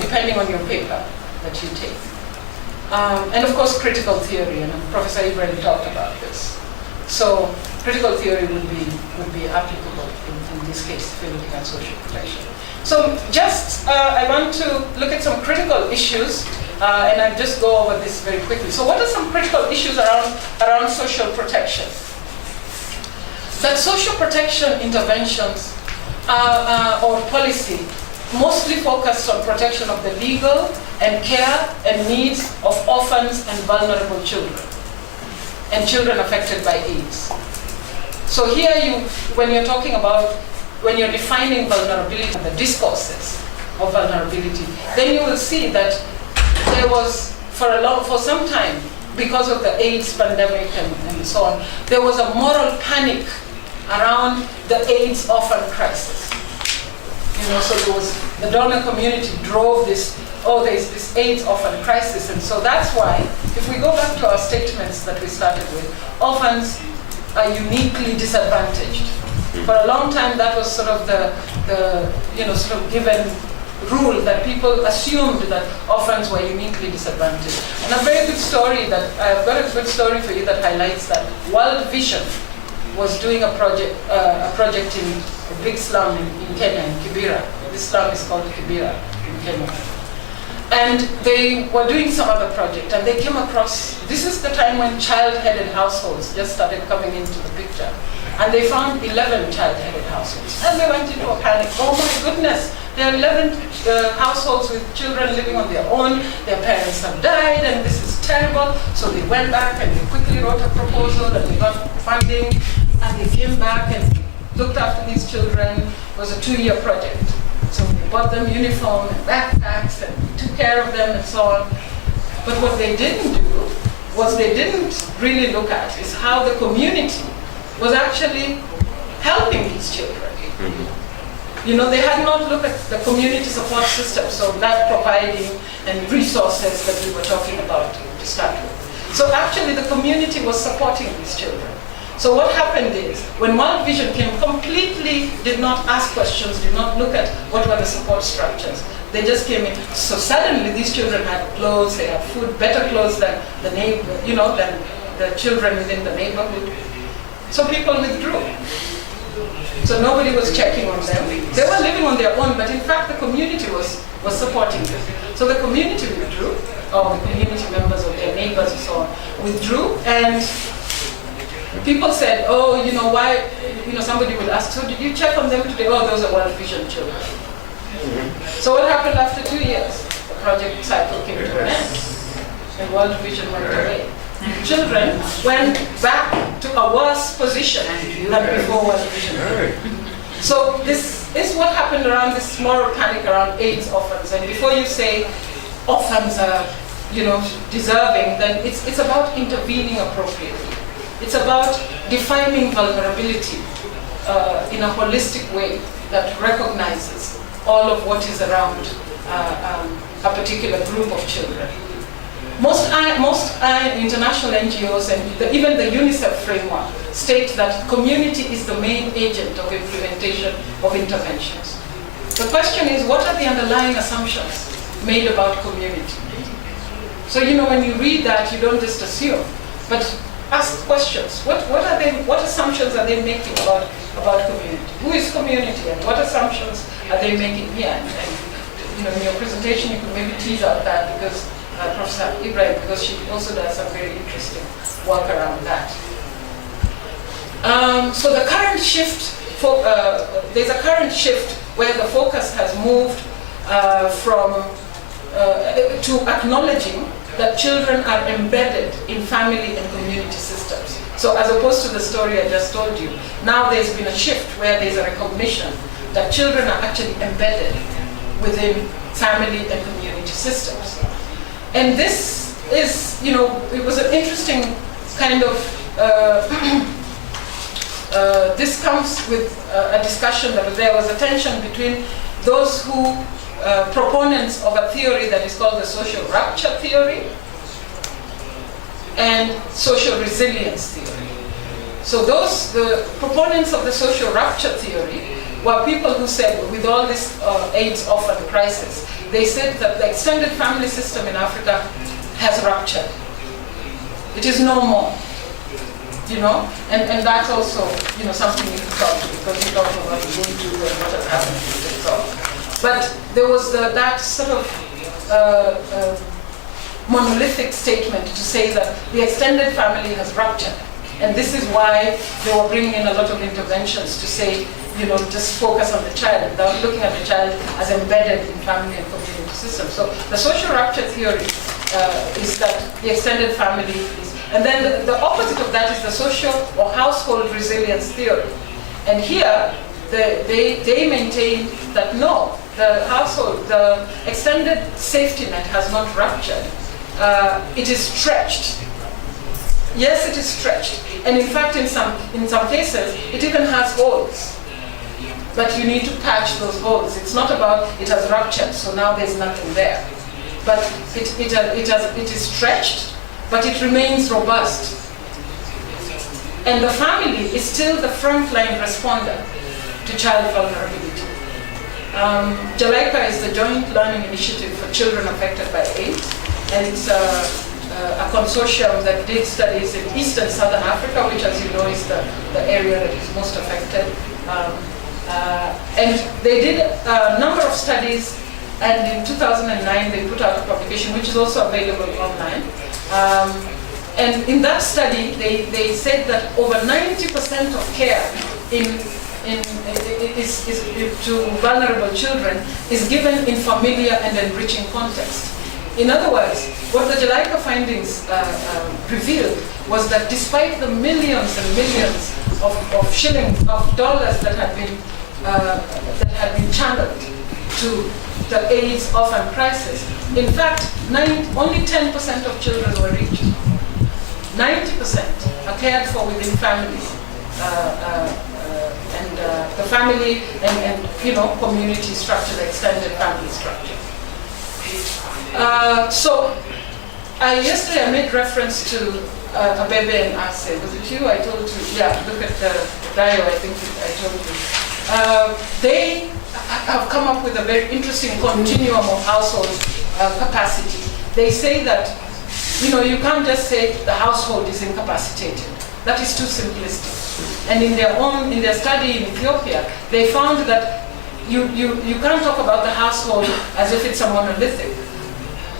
depending on your paper, that you take. And of course, critical theory, and Professor Ibrahim talked about this. So critical theory would be applicable in this case if you're looking at social protection. So just, I want to look at some critical issues, and I'll just go over this very quickly. So what are some critical issues around social protection? That social protection interventions or policy mostly focused on protection of the legal and care and needs of orphans and vulnerable children, and children affected by AIDS. So here when you're talking about, when you're defining vulnerability, the discourses of vulnerability, then you will see that there was, for some time, because of the AIDS pandemic and so on, there was a moral panic around the AIDS orphan crisis. You know, so there was, the donor community drove this, there's this AIDS orphan crisis, and so that's why, if we go back to our statements that we started with, orphans are uniquely disadvantaged. For a long time, that was sort of the sort of given rule that people assumed that orphans were uniquely disadvantaged. And a very good story I've got a good story for you that highlights that. World Vision was doing a project in a big slum in Kenya, in Kibera. This slum is called Kibera in Kenya. And they were doing some other project, and they came across, this is the time when child-headed households just started coming into the picture. And they found 11 child-headed households. And they went into a panic. Oh my goodness, there are 11 households with children living on their own. Their parents have died, and this is terrible. So they went back and they quickly wrote a proposal, and they got funding. And they came back and looked after these children. It was a 2-year project. So they bought them uniform and backpacks and took care of them and so on. But what they didn't do was they didn't really look at is how the community was actually helping these children. You know, they had not looked at the community support system, so that providing and resources that we were talking about to start with. So actually the community was supporting these children. So what happened is, when World Vision came, completely did not ask questions, did not look at what were the support structures. They just came in. So suddenly these children had clothes, they had food, better clothes than the neighbor, you know, than the children within the neighborhood. So people withdrew. So nobody was checking on them. They were living on their own, but in fact the community was supporting them. So the community withdrew, or the community members or their neighbors and so on withdrew, and people said, oh, you know, why, you know, somebody would ask, so did you check on them today? Oh, those are World Vision children. So what happened after 2 years? The project cycle came to an end, and World Vision went away. Children went back to a worse position than before World Vision. So this is what happened around this moral panic around AIDS orphans. And before you say orphans are, you know, deserving, then it's about intervening appropriately. It's about defining vulnerability in a holistic way that recognizes all of what is around a particular group of children. Most international NGOs and even the UNICEF framework state that community is the main agent of implementation of interventions. The question is, what are the underlying assumptions made about community? So, you know, when you read that, you don't just assume, but ask questions. What assumptions are they making about community? Who is community, and what assumptions are they making here? And you know, in your presentation, you could maybe tease out that, because Professor Ibrahim, because she also does some very interesting work around that. So the current shift, there's a current shift where the focus has moved to acknowledging that children are embedded in family and community systems. So as opposed to the story I just told you, now there's been a shift where there's a recognition that children are actually embedded within family and community systems. And this is, you know, it was an interesting kind of, this comes with a discussion that there was a tension between those who, proponents of a theory that is called the social rupture theory and social resilience theory. So the proponents of the social rupture theory were people who said, with all this AIDS orphan crisis, they said that the extended family system in Africa has ruptured. It is no more, you know, and that's also, you know, something you can talk to, because you talk about Ubuntu and what has happened to it all. But there was that sort of monolithic statement to say that the extended family has ruptured. And this is why they were bringing in a lot of interventions to say, you know, just focus on the child without looking at the child as embedded in family and community systems. So the social rupture theory is that the extended family is, and then the opposite of that is the social or household resilience theory. And here, they maintain that no, the extended safety net has not ruptured. It is stretched. Yes, it is stretched. And in fact, in some cases, it even has holes. But you need to patch those holes. It's not about it has ruptured, so now there's nothing there. But it is stretched, but it remains robust. And the family is still the frontline responder to child vulnerability. JALICA is the Joint Learning Initiative for Children Affected by AIDS, and it's a consortium that did studies in East and Southern Africa, which, as you know, is the area that is most affected. And they did a number of studies, and in 2009 they put out a publication which is also available online. And in that study, they said that over 90% of care to vulnerable children is given in familiar and enriching context. In other words, what the Jalaika findings revealed was that despite the millions and millions of shillings, of dollars that had been channeled to the AIDS orphan crisis, in fact, only 10% of children were reached. 90% are cared for within families, and the family and community structure, the extended family structure. So yesterday I made reference to Abebe and Ase. Was it you? I told you. Yeah, look at the bio. I think I told you. They have come up with a very interesting continuum of household capacity. They say that you can't just say the household is incapacitated. That is too simplistic. And in their study in Ethiopia, they found that you can't talk about the household as if it's a monolithic.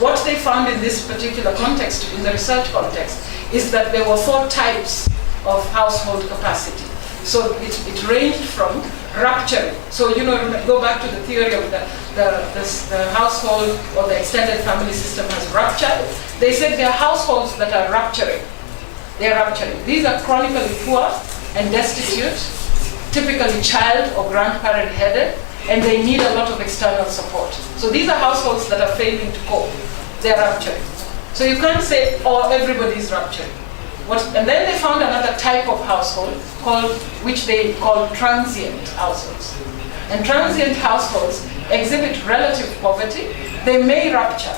What they found in this particular context, in the research context, is that there were 4 types of household capacity. So it ranged from rupturing. So go back to the theory of the household or the extended family system has ruptured. They said there are households that are rupturing. They are rupturing. These are chronically poor and destitute, typically child or grandparent headed, and they need a lot of external support. So these are households that are failing to cope. They are rupturing. So you can't say, oh, everybody is rupturing. And then they found another type of household which they call transient households. And transient households exhibit relative poverty. They may rupture,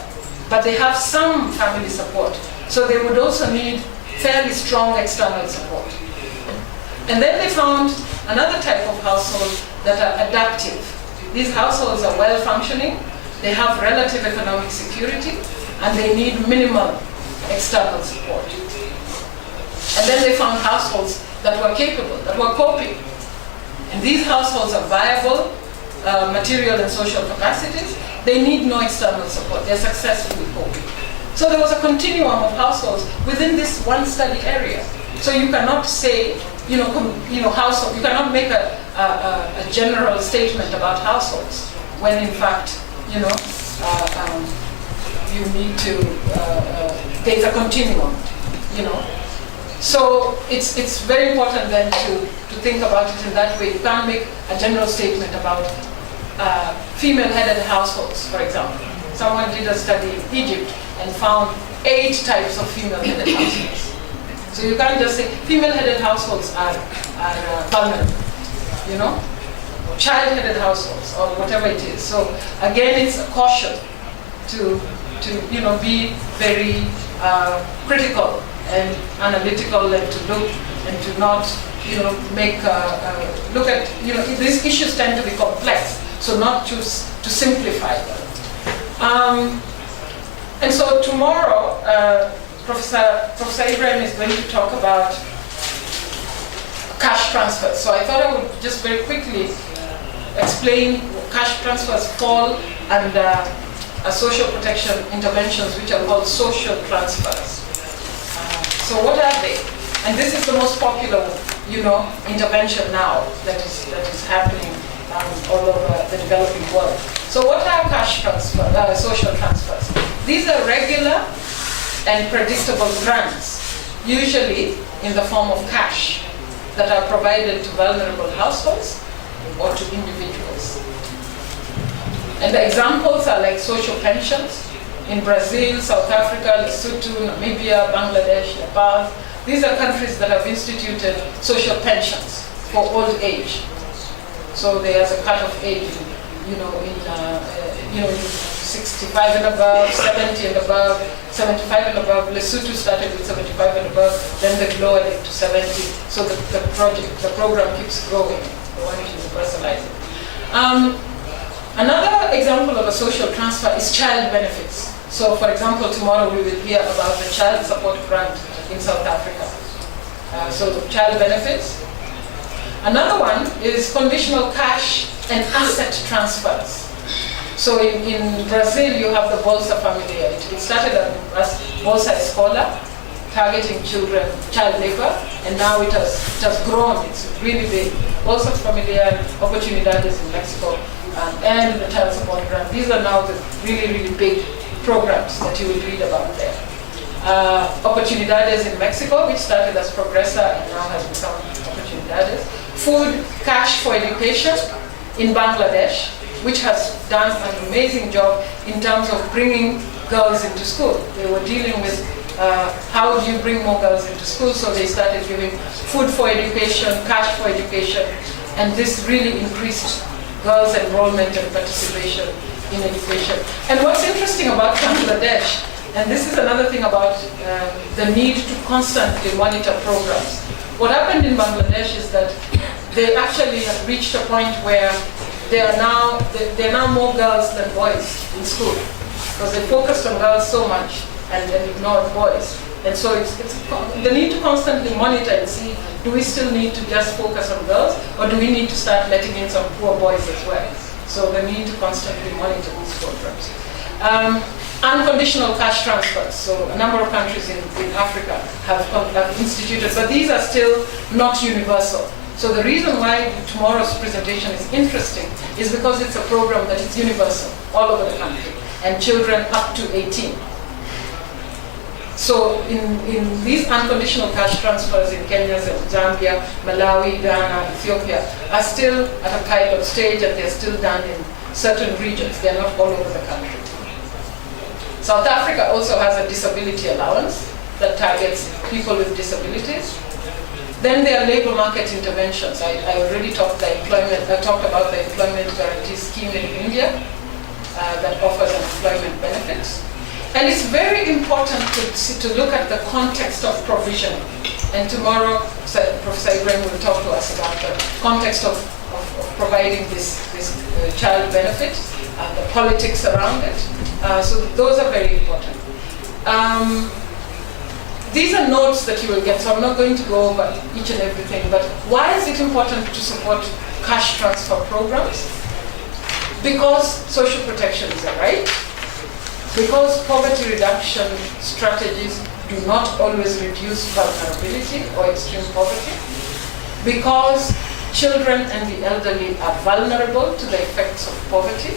but they have some family support. So they would also need fairly strong external support. And then they found another type of household that are adaptive. These households are well functioning, they have relative economic security, and they need minimal external support. And then they found households that were capable, that were coping. And these households are viable, material and social capacities. They need no external support. They're successfully coping. So there was a continuum of households within this one study area. So you cannot say, household. You cannot make a general statement about households when in fact, you need to. There's a continuum, So it's very important then to think about it in that way. You can't make a general statement about female-headed households, for example. Someone did a study in Egypt and found 8 types of female-headed households. So you can't just say female-headed households are vulnerable, child-headed households or whatever it is. So again, it's a caution to be very critical and analytical, and to look and to not look at these issues tend to be complex, so not to simplify them. And so tomorrow, Professor Ibrahim is going to talk about cash transfers. So I thought I would just very quickly explain cash transfers fall under social protection interventions, which are called social transfers. So what are they? And this is the most popular, intervention now that is happening all over the developing world. So what are cash transfers, social transfers? These are regular and predictable grants, usually in the form of cash, that are provided to vulnerable households or to individuals. And the examples are like social pensions in Brazil, South Africa, Lesotho, Namibia, Bangladesh, Nepal. These are countries that have instituted social pensions for old age. So there's a cut-off age, in 65 and above, 70 and above, 75 and above. Lesotho started with 75 and above, then they lowered it to 70. So the program keeps growing. They want to universalize it. Another example of a social transfer is child benefits. So for example, tomorrow we will hear about the child support grant in South Africa. So the child benefits. Another one is conditional cash and asset transfers. So in Brazil, you have the Bolsa Familiar. It started as Bolsa Escola, targeting children, child labor, and now it has grown. It's really big. Bolsa Familiar, Oportunidades in Mexico, and the child support grant. These are now the really, really big programs that you will read about there. Oportunidades in Mexico, which started as Progresa and now has become Oportunidades. Food, cash for education in Bangladesh, which has done an amazing job in terms of bringing girls into school. They were dealing with how do you bring more girls into school, so they started giving food for education, cash for education, and this really increased girls' enrollment and participation in education. And what's interesting about Bangladesh, and this is another thing about the need to constantly monitor programs. What happened in Bangladesh is that they actually have reached a point where there are now more girls than boys in school, because they focused on girls so much and ignored boys. And so it's the need to constantly monitor and see, do we still need to just focus on girls, or do we need to start letting in some poor boys as well? So the need to constantly monitor these programs. Unconditional cash transfers. So a number of countries in Africa have instituted, but these are still not universal. So the reason why tomorrow's presentation is interesting is because it's a program that is universal all over the country, and children up to 18. So in these unconditional cash transfers in Kenya, Zambia, Malawi, Ghana, Ethiopia are still at a pilot stage, and they're still done in certain regions. They're not all over the country. South Africa also has a disability allowance that targets people with disabilities. Then there are labor market interventions. I already talked about the employment guarantee scheme in India that offers employment benefits. And it's very important to look at the context of provisioning. And tomorrow, Professor Ibrahim will talk to us about the context of providing this child benefit, the politics around it. So those are very important. These are notes that you will get, so I'm not going to go over each and everything, but why is it important to support cash transfer programs? Because social protection is a right, because poverty reduction strategies do not always reduce vulnerability or extreme poverty, because children and the elderly are vulnerable to the effects of poverty,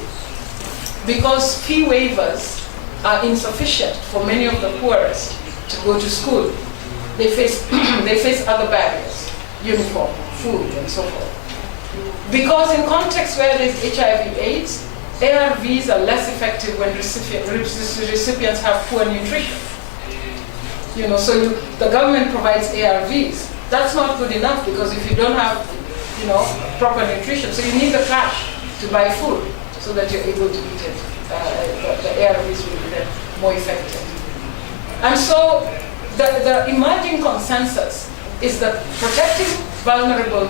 because fee waivers are insufficient for many of the poorest to go to school. They face other barriers, uniform, food, and so forth. Because in contexts where there's HIV/AIDS, ARVs are less effective when recipients have poor nutrition. So the government provides ARVs. That's not good enough, because if you don't have, proper nutrition, so you need the cash to buy food so that you're able to eat it. The ARVs will be then more effective. And so the emerging consensus is that protecting vulnerable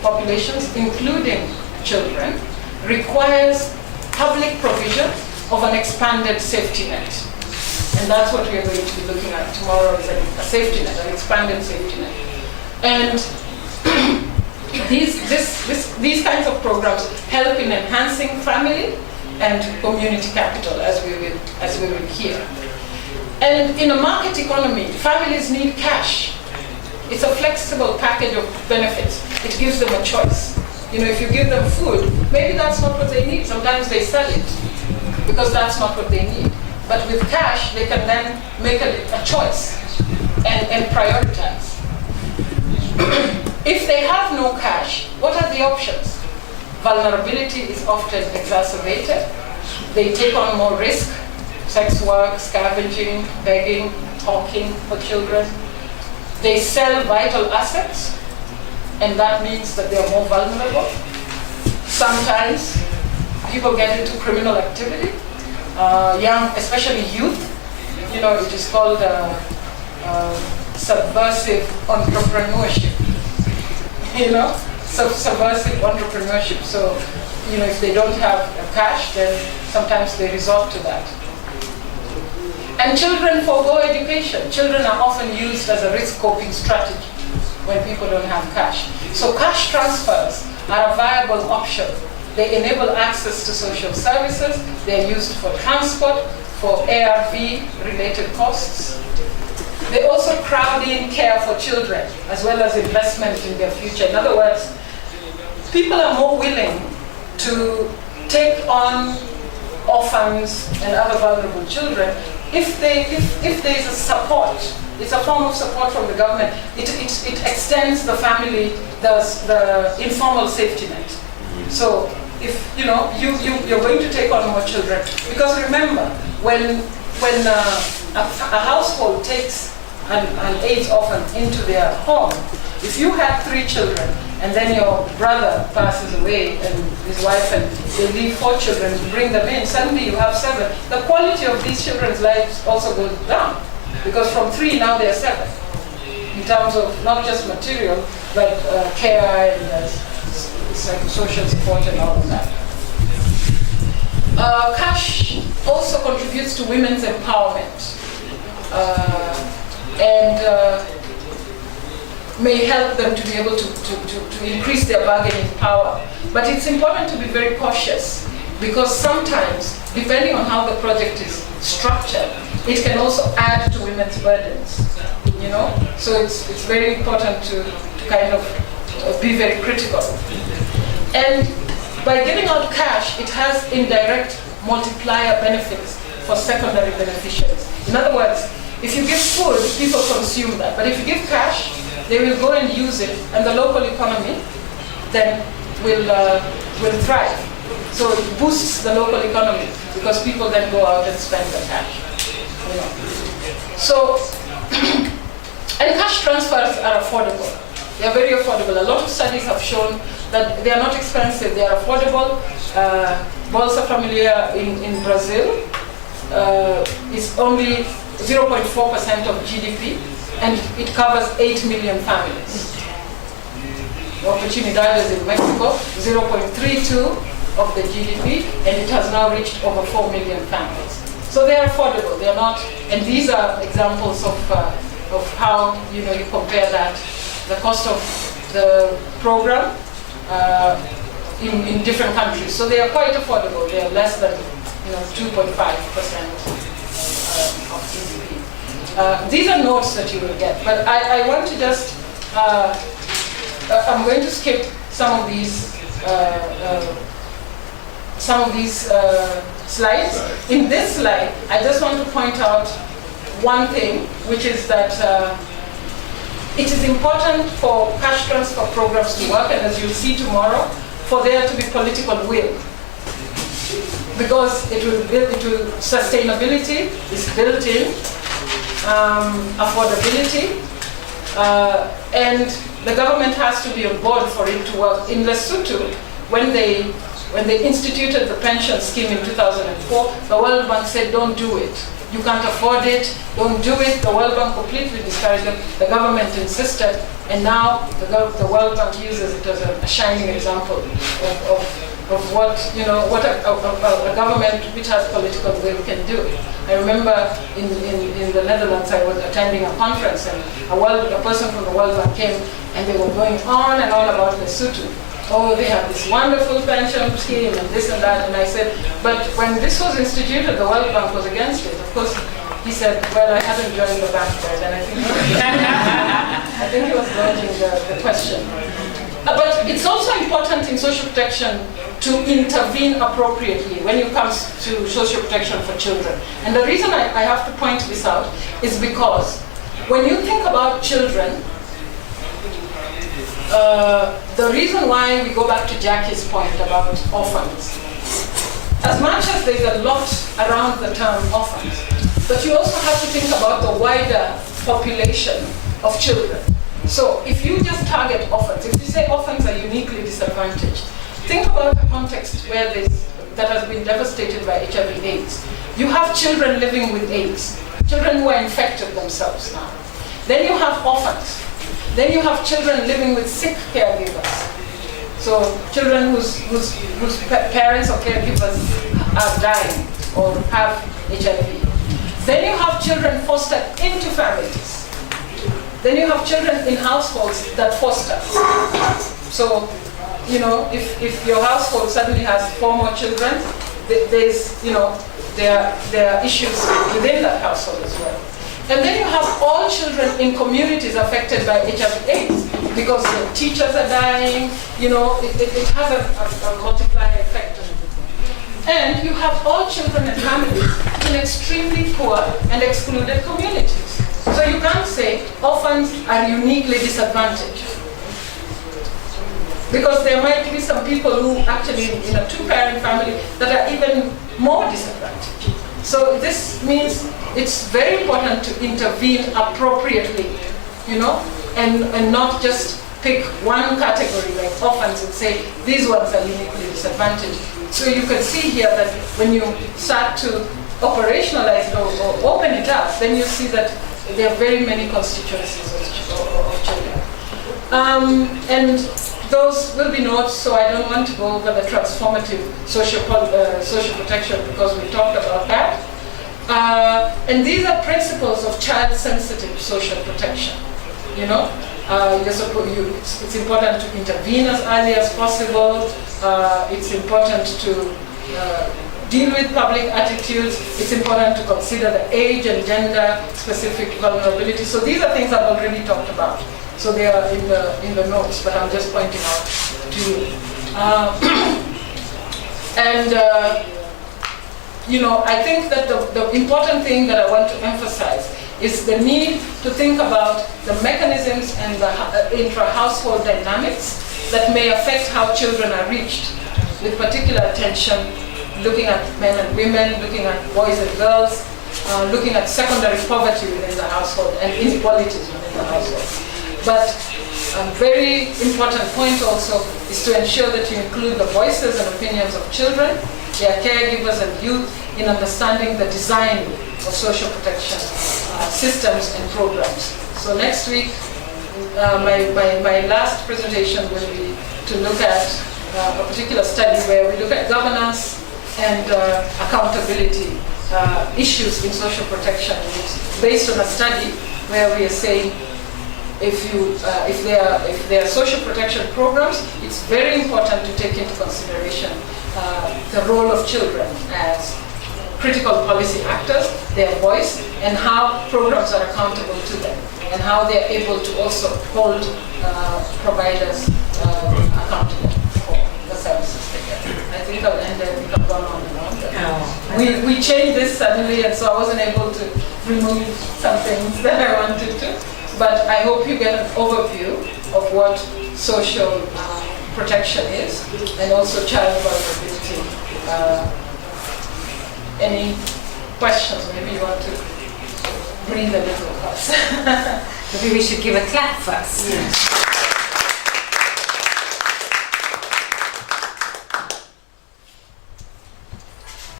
populations, including children, requires public provision of an expanded safety net. And that's what we are going to be looking at tomorrow, is a safety net, an expanded safety net. And these kinds of programs help in enhancing family and community capital, as we will hear. And in a market economy, families need cash. It's a flexible package of benefits. It gives them a choice. If you give them food, maybe that's not what they need. Sometimes they sell it because that's not what they need. But with cash, they can then make a choice and prioritize. If they have no cash, what are the options? Vulnerability is often exacerbated. They take on more risk, sex work, scavenging, begging, hawking for children. They sell vital assets, and that means that they are more vulnerable. Sometimes people get into criminal activity, young, especially youth. It is called subversive entrepreneurship. Subversive entrepreneurship. So, if they don't have cash, then sometimes they resort to that. And children forego education. Children are often used as a risk coping strategy when people don't have cash. So cash transfers are a viable option. They enable access to social services. They're used for transport, for ARV-related costs. They also crowd in care for children, as well as investment in their future. In other words, people are more willing to take on orphans and other vulnerable children if there is a support. It's a form of support from the government. It extends the family, the informal safety net. So if you're going to take on more children, because remember, when a household takes an AIDS orphan into their home, if you have 3 children and then your brother passes away and his wife and they leave 4 children, you bring them in, suddenly you have 7. The quality of these children's lives also goes down, because from 3 now they're 7 in terms of not just material but care and psychosocial support and all of that. Cash also contributes to women's empowerment and may help them to be able to increase their bargaining power. But it's important to be very cautious, because sometimes, depending on how the project is structured, it can also add to women's burdens, So it's very important to kind of be very critical. And by giving out cash, it has indirect multiplier benefits for secondary beneficiaries. In other words, if you give food, people consume that. But if you give cash, they will go and use it, and the local economy then will thrive. So it boosts the local economy, because people then go out and spend the cash. So, and cash transfers are affordable. They are very affordable. A lot of studies have shown that they are not expensive, they are affordable. Bolsa Familiar in Brazil is only 0.4% of GDP, and it covers 8 million families. Oportunidades in Mexico, 0.32 of the GDP, and it has now reached over 4 million families. So they are affordable, they are not, and these are examples of how you compare that, the cost of the program in different countries. So they are quite affordable, they are less than 2.5% of GDP. These are notes that you will get, but I want to just, I'm going to skip some of these slides. In this slide, I just want to point out one thing, which is that it is important for cash transfer programs to work, and as you'll see tomorrow, for there to be political will. Because sustainability is built in, affordability, and the government has to be on board for it to work. In Lesotho, when they instituted the pension scheme in 2004, the World Bank said, don't do it. You can't afford it, don't do it. The World Bank completely discouraged it. The government insisted, and now the World Bank uses it as a shining example of what a government which has political will can do. I remember in the Netherlands, I was attending a conference, and a person from the World Bank came, and they were going on and on about Lesotho. Oh, they have this wonderful pension scheme and this and that. And I said, but when this was instituted, the World Bank was against it. Of course, he said, well, I hadn't joined the bank there. Then I think he was dodging the question. But it's also important in social protection to intervene appropriately when it comes to social protection for children. And the reason I have to point this out is because when you think about children, the reason why we go back to Jackie's point about orphans, as much as there's a lot around the term orphans, but you also have to think about the wider population of children. So if you just target orphans, if you say orphans are uniquely disadvantaged, think about a context where that has been devastated by HIV/AIDS. You have children living with AIDS, children who are infected themselves now. Then you have orphans. Then you have children living with sick caregivers. So children whose parents or caregivers are dying or have HIV. Then you have children fostered into families. Then you have children in households that foster. So, you know, if your household suddenly has 4 more children, there's, you know, there are issues within that household as well. And then you have all children in communities affected by HIV/AIDS because the teachers are dying, you know, it has a multiplier effect. And you have all children and families in extremely poor and excluded communities. So you can't say orphans are uniquely disadvantaged. Because there might be some people who actually in a 2-parent family that are even more disadvantaged. So this means it's very important to intervene appropriately, you know, and not just pick one category like orphans and say these ones are uniquely disadvantaged. So you can see here that when you start to operationalize it or open it up, then you see that there are very many constituencies of children. And those will be notes, so I don't want to go over the transformative social protection because we talked about that. And these are principles of child-sensitive social protection. You know, it's important to intervene as early as possible. It's important to deal with public attitudes. It's important to consider the age and gender-specific vulnerability. So these are things I've already talked about. So they are in the notes, but I'm just pointing out to you. You know, I think that the important thing that I want to emphasize is the need to think about the mechanisms and the intra-household dynamics that may affect how children are reached, with particular attention looking at men and women, looking at boys and girls, looking at secondary poverty within the household and inequalities within the household. But a very important point also is to ensure that you include the voices and opinions of children, their caregivers and youth in understanding the design of social protection systems and programs. So next week, my last presentation will be to look at a particular study where we look at governance and accountability issues in social protection. It's based on a study where we are saying if there are social protection programs, it's very important to take into consideration the role of children as critical policy actors, their voice, and how programs are accountable to them, and how they're able to also hold providers accountable for the services they get. I think I'll end there. We have gone on and on. We changed this suddenly, and so I wasn't able to remove some things that I wanted to. But I hope you get an overview of what social protection is, and also child vulnerability. Any questions? Maybe you want to breathe a little first. Maybe we should give a clap first. Yes.